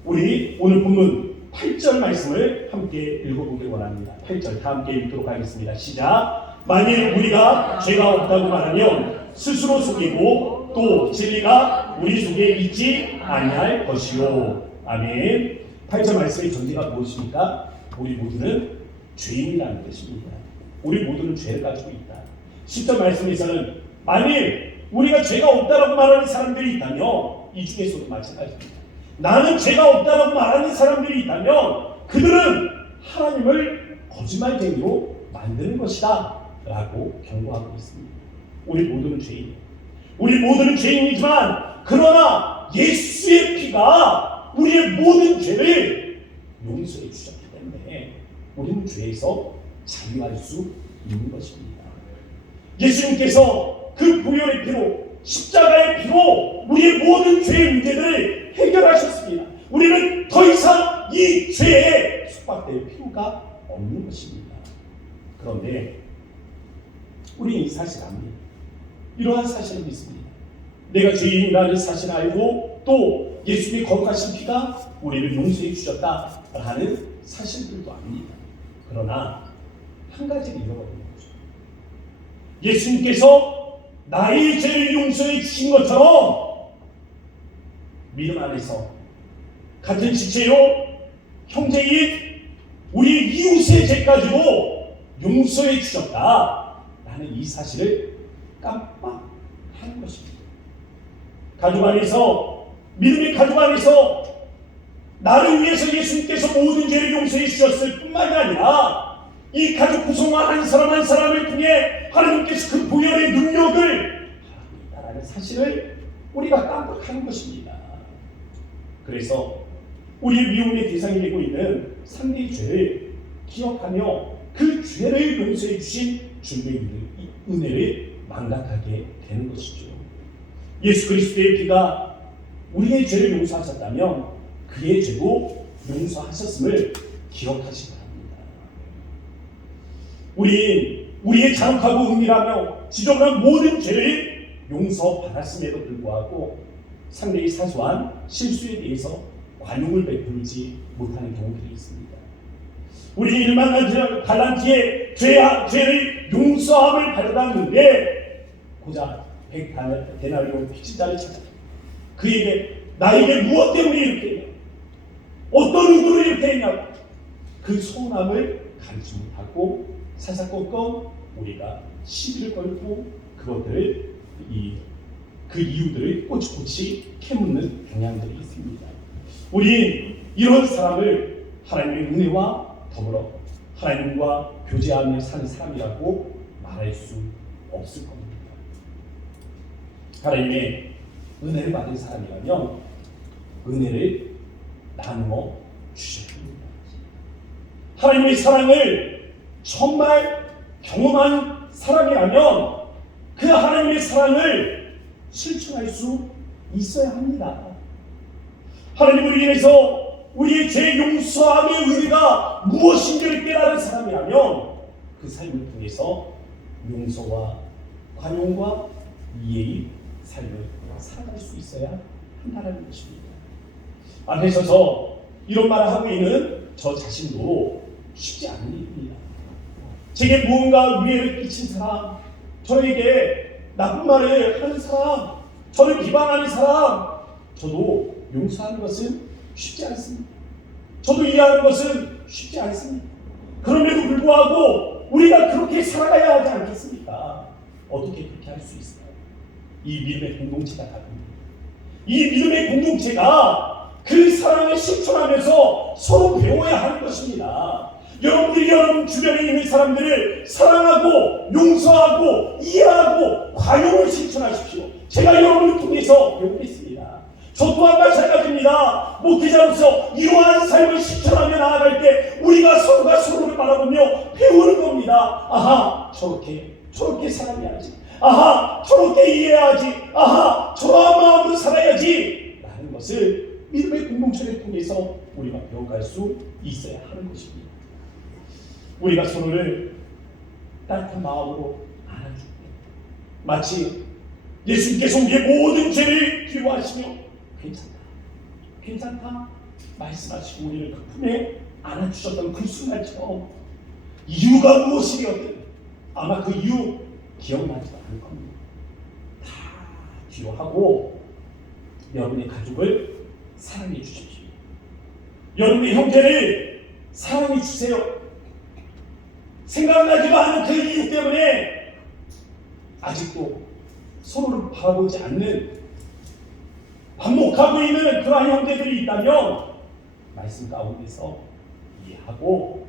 우리 오늘 본문 8절 말씀을 함께 읽어보길 원합니다. 8절 다 함께 읽도록 하겠습니다. 시작. 만일 우리가 죄가 없다고 말하면 스스로 속이고 또 진리가 우리 속에 있지 아니할 것이요. 아멘. 8절 말씀의 전제가 무엇입니까? 우리 모두는 죄인이라는 뜻입니다. 우리 모두는 죄를 가지고 있다. 10절 말씀에서는 만일 우리가 죄가 없다라고 말하는 사람들이 있다면 이 중에서도 마찬가지입니다. 나는 죄가 없다라고 말하는 사람들이 있다면 그들은 하나님을 거짓말쟁이로 만드는 것이다 라고 경고하고 있습니다. 우리 모두는 죄인이에요. 우리 모두는 죄인이지만 그러나 예수의 피가 우리의 모든 죄를 용서해 주셨기 때문에 우리는 죄에서 자유할 수 있는 것입니다. 예수님께서 그 보혈의 피로 십자가의 피로 우리의 모든 죄의 문제들을 해결하셨습니다. 우리는 더 이상 이 죄에 속박될 필요가 없는 것입니다. 그런데 우리는 이 사실을 압니다. 이러한 사실을 믿습니다. 내가 죄인이라는 사실을 알고 또 예수님의 거룩하신 피가 우리를 용서해 주셨다라는 사실들도 압니다. 그러나 한 가지를 잃어버린 거죠. 예수님께서 나의 죄를 용서해 주신 것처럼 믿음 안에서 같은 지체요 형제인 우리 이웃의 죄까지도 용서해 주셨다라는 이 사실을 깜빡하는 것입니다. 가족 안에서 믿음의 가족 안에서 나를 위해서 예수님께서 모든 죄를 용서해 주셨을 뿐만이 아니라 이 가족 구성원 한 사람 한 사람을 통해 하나님께서 그 보혈의 능력을 있다라는 사실을 우리가 깜빡하는 것입니다. 그래서 우리의 미움의 대상이 되고 있는 상대의 죄를 기억하며 그 죄를 용서해 주신 주님의 은혜를 망각하게 되는 것이죠. 예수 그리스도의 피가 우리의 죄를 용서하셨다면 그의 죄도 용서하셨음을 기억하시기 바랍니다. 우리의 잘못하고 은밀하며 지저분한 모든 죄를 용서받았음에도 불구하고 상대의 사소한 실수에 대해서 관용을 베풀지 못하는 경우들이 있습니다. 우리 1만 달란트의 죄를 용서함을 받았는데 고작 100데나리온 빚진자를 찾아 그에게 나에게 무엇 때문에 이렇게 했냐, 어떤 의도로 이렇게 했냐, 그 서운함을 가리지 못하고 사사건건 우리가 시비를 걸고 그것들을 그 이유들을 꼬치꼬치 캐묻는 경향들이 있습니다. 우리 이런 사람을 하나님의 은혜와 더불어 하나님과 교제하며 사는 사람이라고 말할 수 없을 겁니다. 하나님의 은혜를 받은 사람이라면 은혜를 나누어 주셔야 합니다. 하나님의 사랑을 정말 경험한 사람이라면 그 하나님의 사랑을 실천할 수 있어야 합니다. 하나님을 인해서 우리의 죄 용서함의 의미가 무엇인지를 깨달은 사람이라면 그 삶을 통해서 용서와 관용과 이해의 삶을 살아갈 수 있어야 한다는 것입니다. 앞에 서서 이런 말을 하고 있는 저 자신도 쉽지 않은 일입니다. 제게 무언가 위해를 끼친 사람, 저에게 나쁜 말을 하는 사람, 저를 비방하는 사람, 저도 용서하는 것은 쉽지 않습니다. 저도 이해하는 것은 쉽지 않습니다. 그럼에도 불구하고 우리가 그렇게 살아가야 하지 않겠습니까? 어떻게 그렇게 할 수 있을까요? 이 믿음의 공동체가 다릅니다. 이 믿음의 공동체가 그 사랑을 실천하면서 서로 배워야 하는 것입니다. 여러분들이 여러분 주변에 있는 사람들을 사랑하고 용서하고 이해하고 관용을 실천하십시오. 제가 여러분을 통해서 배우겠습니다. 저 또한 마찬가지입니다. 목회자로서 이러한 삶을 실천하며 나아갈 때 우리가 서로가 서로를 바라보며 배우는 겁니다. 아하, 저렇게 살아야지. 아하, 저렇게 이해해야지. 아하, 저러한 마음으로 살아야지. 라는 것을 믿음의 공동체를 통해서 우리가 배워갈 수 있어야 하는 것입니다. 우리가 서로를 따뜻한 마음으로 안아주고 마치 예수님께서 우리의 모든 죄를 기뻐하시며 괜찮다 말씀하시고 우리를 그 품에 안아주셨던 그 순간처럼 이유가 무엇이었든 아마 그 이유 기억나지도 않을 겁니다. 다 기억하고 여러분의 가족을 사랑해 주십시오. 여러분의 형제를 사랑해 주세요. 생각나지도 않은 그 이유 때문에 아직도 서로를 바라보지 않는 반목하고 있는 그러한 형제들이 있다면 말씀 가운데서 이해하고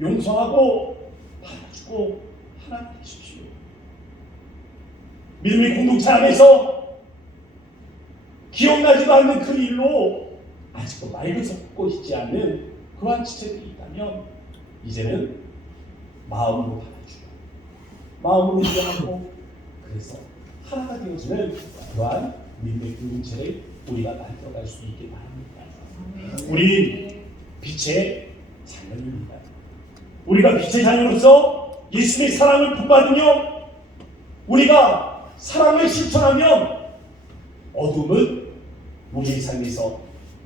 용서하고 받아주고 하나님 되십시오. 믿음의 공동체 안에서 기억나지도 않는 그 일로 아직도 말도 섞고 있지 않는 그러한 지체들이 있다면 이제는 마음으로 받아주고 마음으로 이해하고 그래서 하나가 되어지는 그러한 믿음의 공동체를 우리가 만들어갈 수 있게 바랍니다. 우리 빛의 자녀입니다. 우리가 빛의 자녀로서 예수님의 사랑을 본받으며 우리가 사랑을 실천하면 어둠은 우리의 삶에서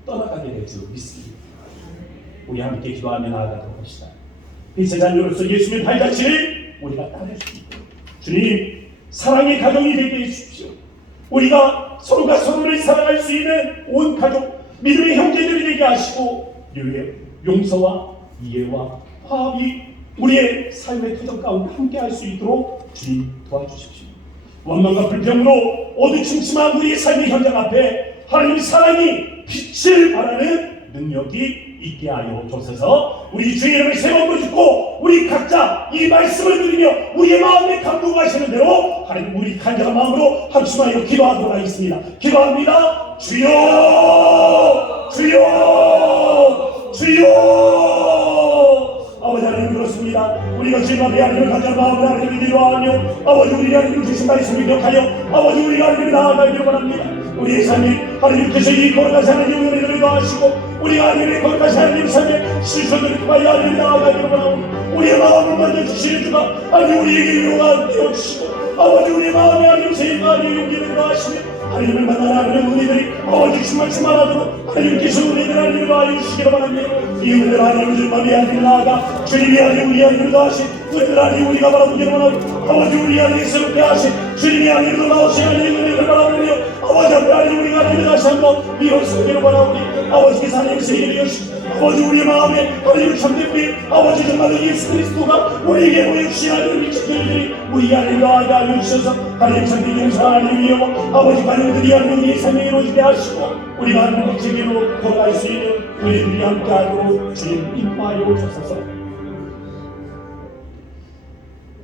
떠나가게 될 줄 믿습니다. 우리 함께 기도하며 나아가도록 합시다. 빛의 자녀로서 예수님의 발자취를 우리가 따를 수 있도록 주님 사랑의 가정이 되게 해주십시오. 우리가 서로가 서로를 사랑할 수 있는 온 가족 믿음의 형제들이 되게 하시고 용서와 이해와 화합이 우리의 삶의 터전 가운데 함께 할 수 있도록 주님 도와주십시오. 원망과 불평으로 어두침침한 우리의 삶의 현장 앞에 하나님의 사랑이 빛을 발하는 능력이 있게 하여 주옵소서. 우리 주의 이름을 세 번 부르짖고 우리 각자 이 말씀을 들으며 우리의 마음에 감동하시는 대로 하나님 우리 간절한 마음으로 합심하여 기도하도록 하겠습니다. 기도합니다. 주여 주여 주여. 아버지 하나님 그렇습니다. 우리가 주님 앞에 하나님을 간절한 마음으로 하나님을 기도하며 아버지 우리 하나님 주신 말씀을 기억하여 아버지 우리가 하나님을 나아가기를 원합니다. 우리의 삶이 하나님께서 이 거룩하신 하나님의 은혜를 더하시고 우리 하나님의 거룩하신 하나님의 삶에 실수들을 통하여 하나님을 나아가기를 원합니다. 우리의 마음을 만져주시는 주가 하나님 우리에게 용기가 되어주시고 아버지 우리의 마음에 하나님 세임과 하나님의 용기를 더하시며 하나님을 만나는 하나님의 은혜들이 아버지 주말 충만하도록 하나님께서 은혜를 하나님을 더하여 주시기를 바랍니다. 이 은혜를 하나님을 주님만이 하나님을 나아가 주님이 하나님 우리 하나님을 더하신 은혜를 하나님 우리가 바라보기를 원하고 아버지 우리 하나님 새롭게 하신 주님이 하나님을 나오신 하나님의 은혜를 바라보며 아버지 앞에 하나님 우리가 하나님을 다시 한번 일어서기를 바라오니 아버지께서 하나님의 세계를 여시고 아버지 우리의 마음에 하나님을 참된 우리 아버지 정말로 예수 그리스도가 우리에게 보여주신 하나님의 지켜주니 우리 하나님을 나아가 알려주셔서 하나님 참된 용서 하나님 위하여 아버지 가정들이 하나님 우리의 삶에 이루어지게 하시고 우리가 하나님의 제기로 걸어갈 수 있는 우리들이 함께하도록 주님 인도하여 주옵소서.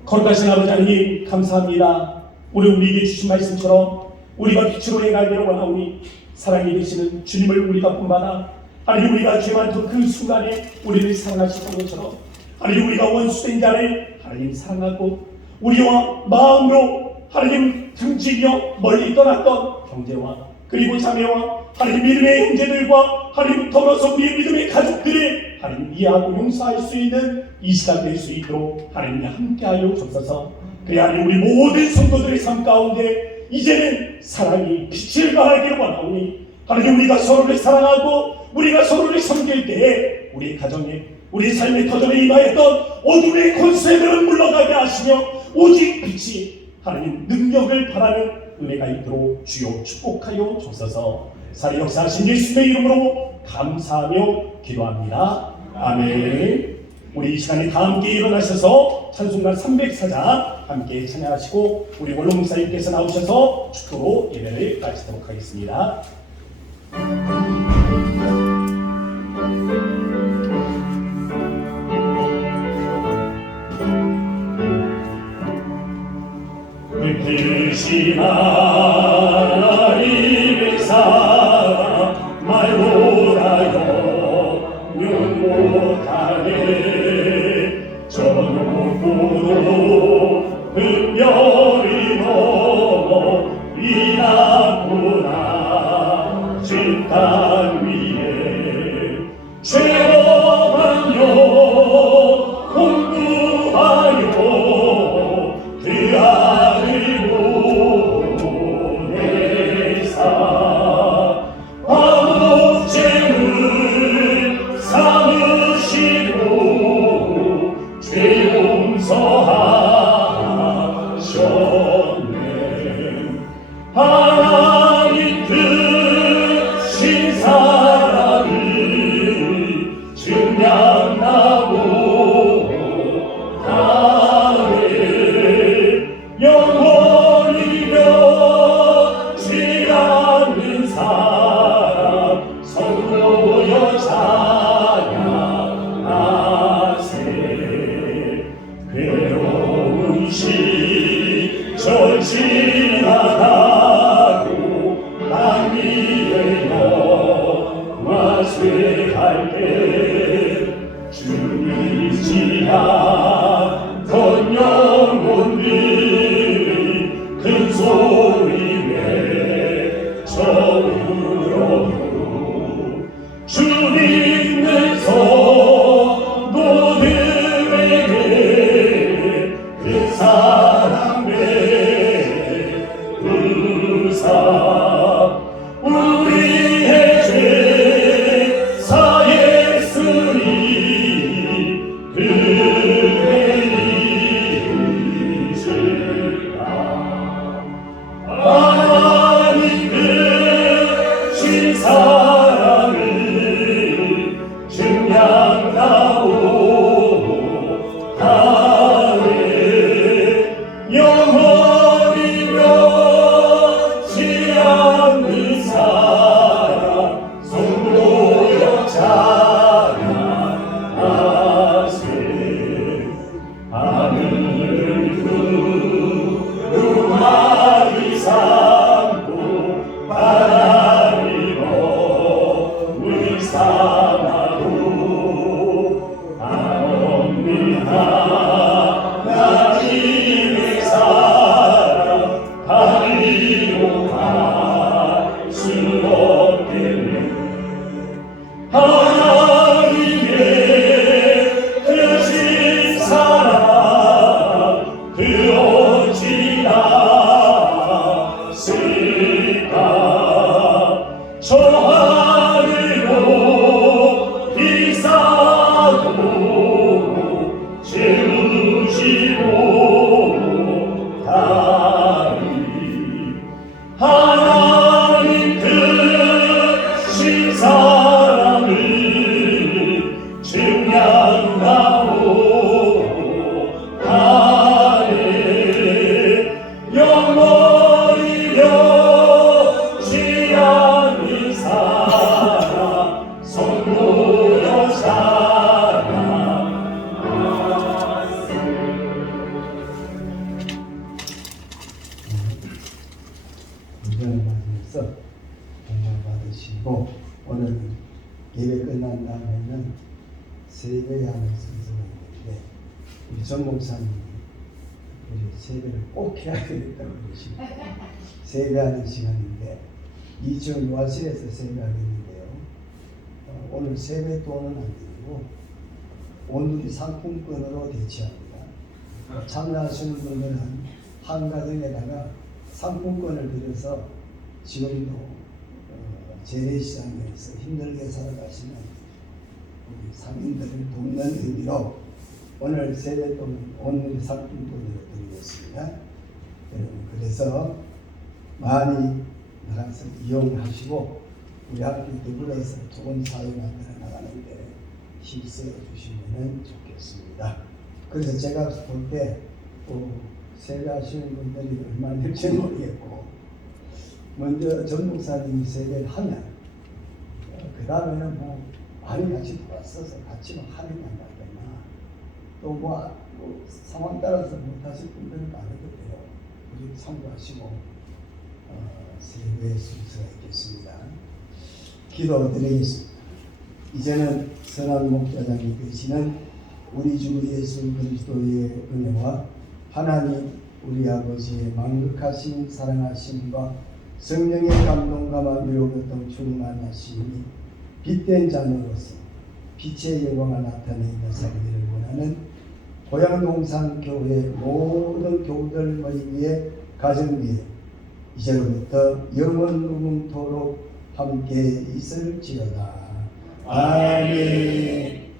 거룩하신 아버지 하나님 감사합니다. 우리에게 주신 말씀처럼 우리가 빛으로 행하기를 원하오니 사랑이 되시는 주님을 우리가 본받아 하나님 우리가 죄 많던 그 순간에 우리를 사랑하셨던 것처럼 하나님 우리가 원수된 자를 하나님 사랑하고 우리와 마음으로 하나님 등지며 멀리 떠났던 형제와 그리고 자매와 하나님 믿음의 형제들과 하나님 더불어서 우리의 믿음의 가족들을 하나님 이해하고 용서할 수 있는 이 시간 될 수 있도록 하나님이 함께하여 주옵소서. 그야말로 우리 모든 성도들의 삶 가운데 이제는 사랑이 빛을 발하기를 원하오니 하나님, 우리가 서로를 사랑하고 우리가 서로를 섬길 때에 우리 가정에 우리 삶의 터전에 임하였던 어둠의 권세들은 물러가게 하시며 오직 빛이 하나님 능력을 바라는 은혜가 있도록 주여 축복하여 주소서. 살인 역사하신 예수님의 이름으로 감사하며 기도합니다. 아멘. 우리 이 시간에 다 함께 일어나셔서 찬송가 304장 함께 찬양하시고 우리 원로 목사님께서 나오셔서 축도로 예배를 마치도록 하겠습니다. 뜻이 하나님의 사랑 말로라요 면 못하네 저 높고도 흠결이 넘어 위나구나 진땅 위에 죄업하여 공부하여 그 아들 보내사 화목제물 삼으시고 죄 용서하셨네. 하나님 크신 사랑을 증량하고 영원히 변치 않는 사랑 성도여 찬양하세. 괴로운 시절 지나가고 땅 위에 영화쇠할 때 주님이지 않던 영혼들이 큰 소리 외쳐울어도 주 믿는 성도들에게 그 사랑 베푸사 우리의 죄 사했으니 그를 잊으라. 하나님 크신 사랑을 증량하고 하네. 영원히 변치 않는 사랑 성도여 찬양하세. 하늘을 두루마리 삼고 바다를 거울 삼아도 한없는 하나님의 사랑 달리고 갈 수 없겠네. 하나님의 크신 사랑 그 어찌나 쓸까. 저 하늘로 비싸고 채우시고 다리 하나님 크신 사랑을 증량하고 하네. 영원히 변치 않는 사랑 성도여 찬양하세. 운전을 받으면서 공을 받으시고 오늘 예배 끝난 다음에는 세배하는 순서가 있는데 우리 전 목사님이 우리 세배를 꼭 해야 되겠다고 그러십니다. 세배하는 시간인데 2층 요한실에서 세배하겠는데요. 오늘 세배 돈은 안 드리고 오늘이 상품권으로 대체합니다. 참여하시는 분들은 한 가정에다가 상품권을 드려서 지금도 재래시장에서 힘들게 살아가시는 우리 상인들을 돕는 의미로 오늘 세뱃돈 오늘 상품권을 드리겠습니다. 여러분 그래서 많이 나가서 이용하시고 우리 함께 더불어서 좋은 사회 만들어 나가는데 힘써 주시면 좋겠습니다. 그래서 제가 볼 때 또 세배하시는 분들이 얼마나 될지 모르겠고 먼저 전 목사님이 세배를 하면 그 다음에는 뭐 많이 같이 돌아서서 같이 막 할인한다거나 또 뭐 상황 따라서 못하실 분들은 안 해도 돼요. 우리 참고하시고 세배 순서가 있겠습니다. 기도드리겠습니다. 이제는 선한 목자장이 되시는 우리 주 예수 그리스도의 은혜와 하나님 우리 아버지의 만극하신 사랑하심과 성령의 감동과 위로교통 충만하심이 빛된 자녀로서 빛의 영광을 나타내며 살기를 원하는 고양동산 교회 모든 교우들 모임의 가정 위에 이제로부터 영원무궁토록 함께 있을지어다. 아멘.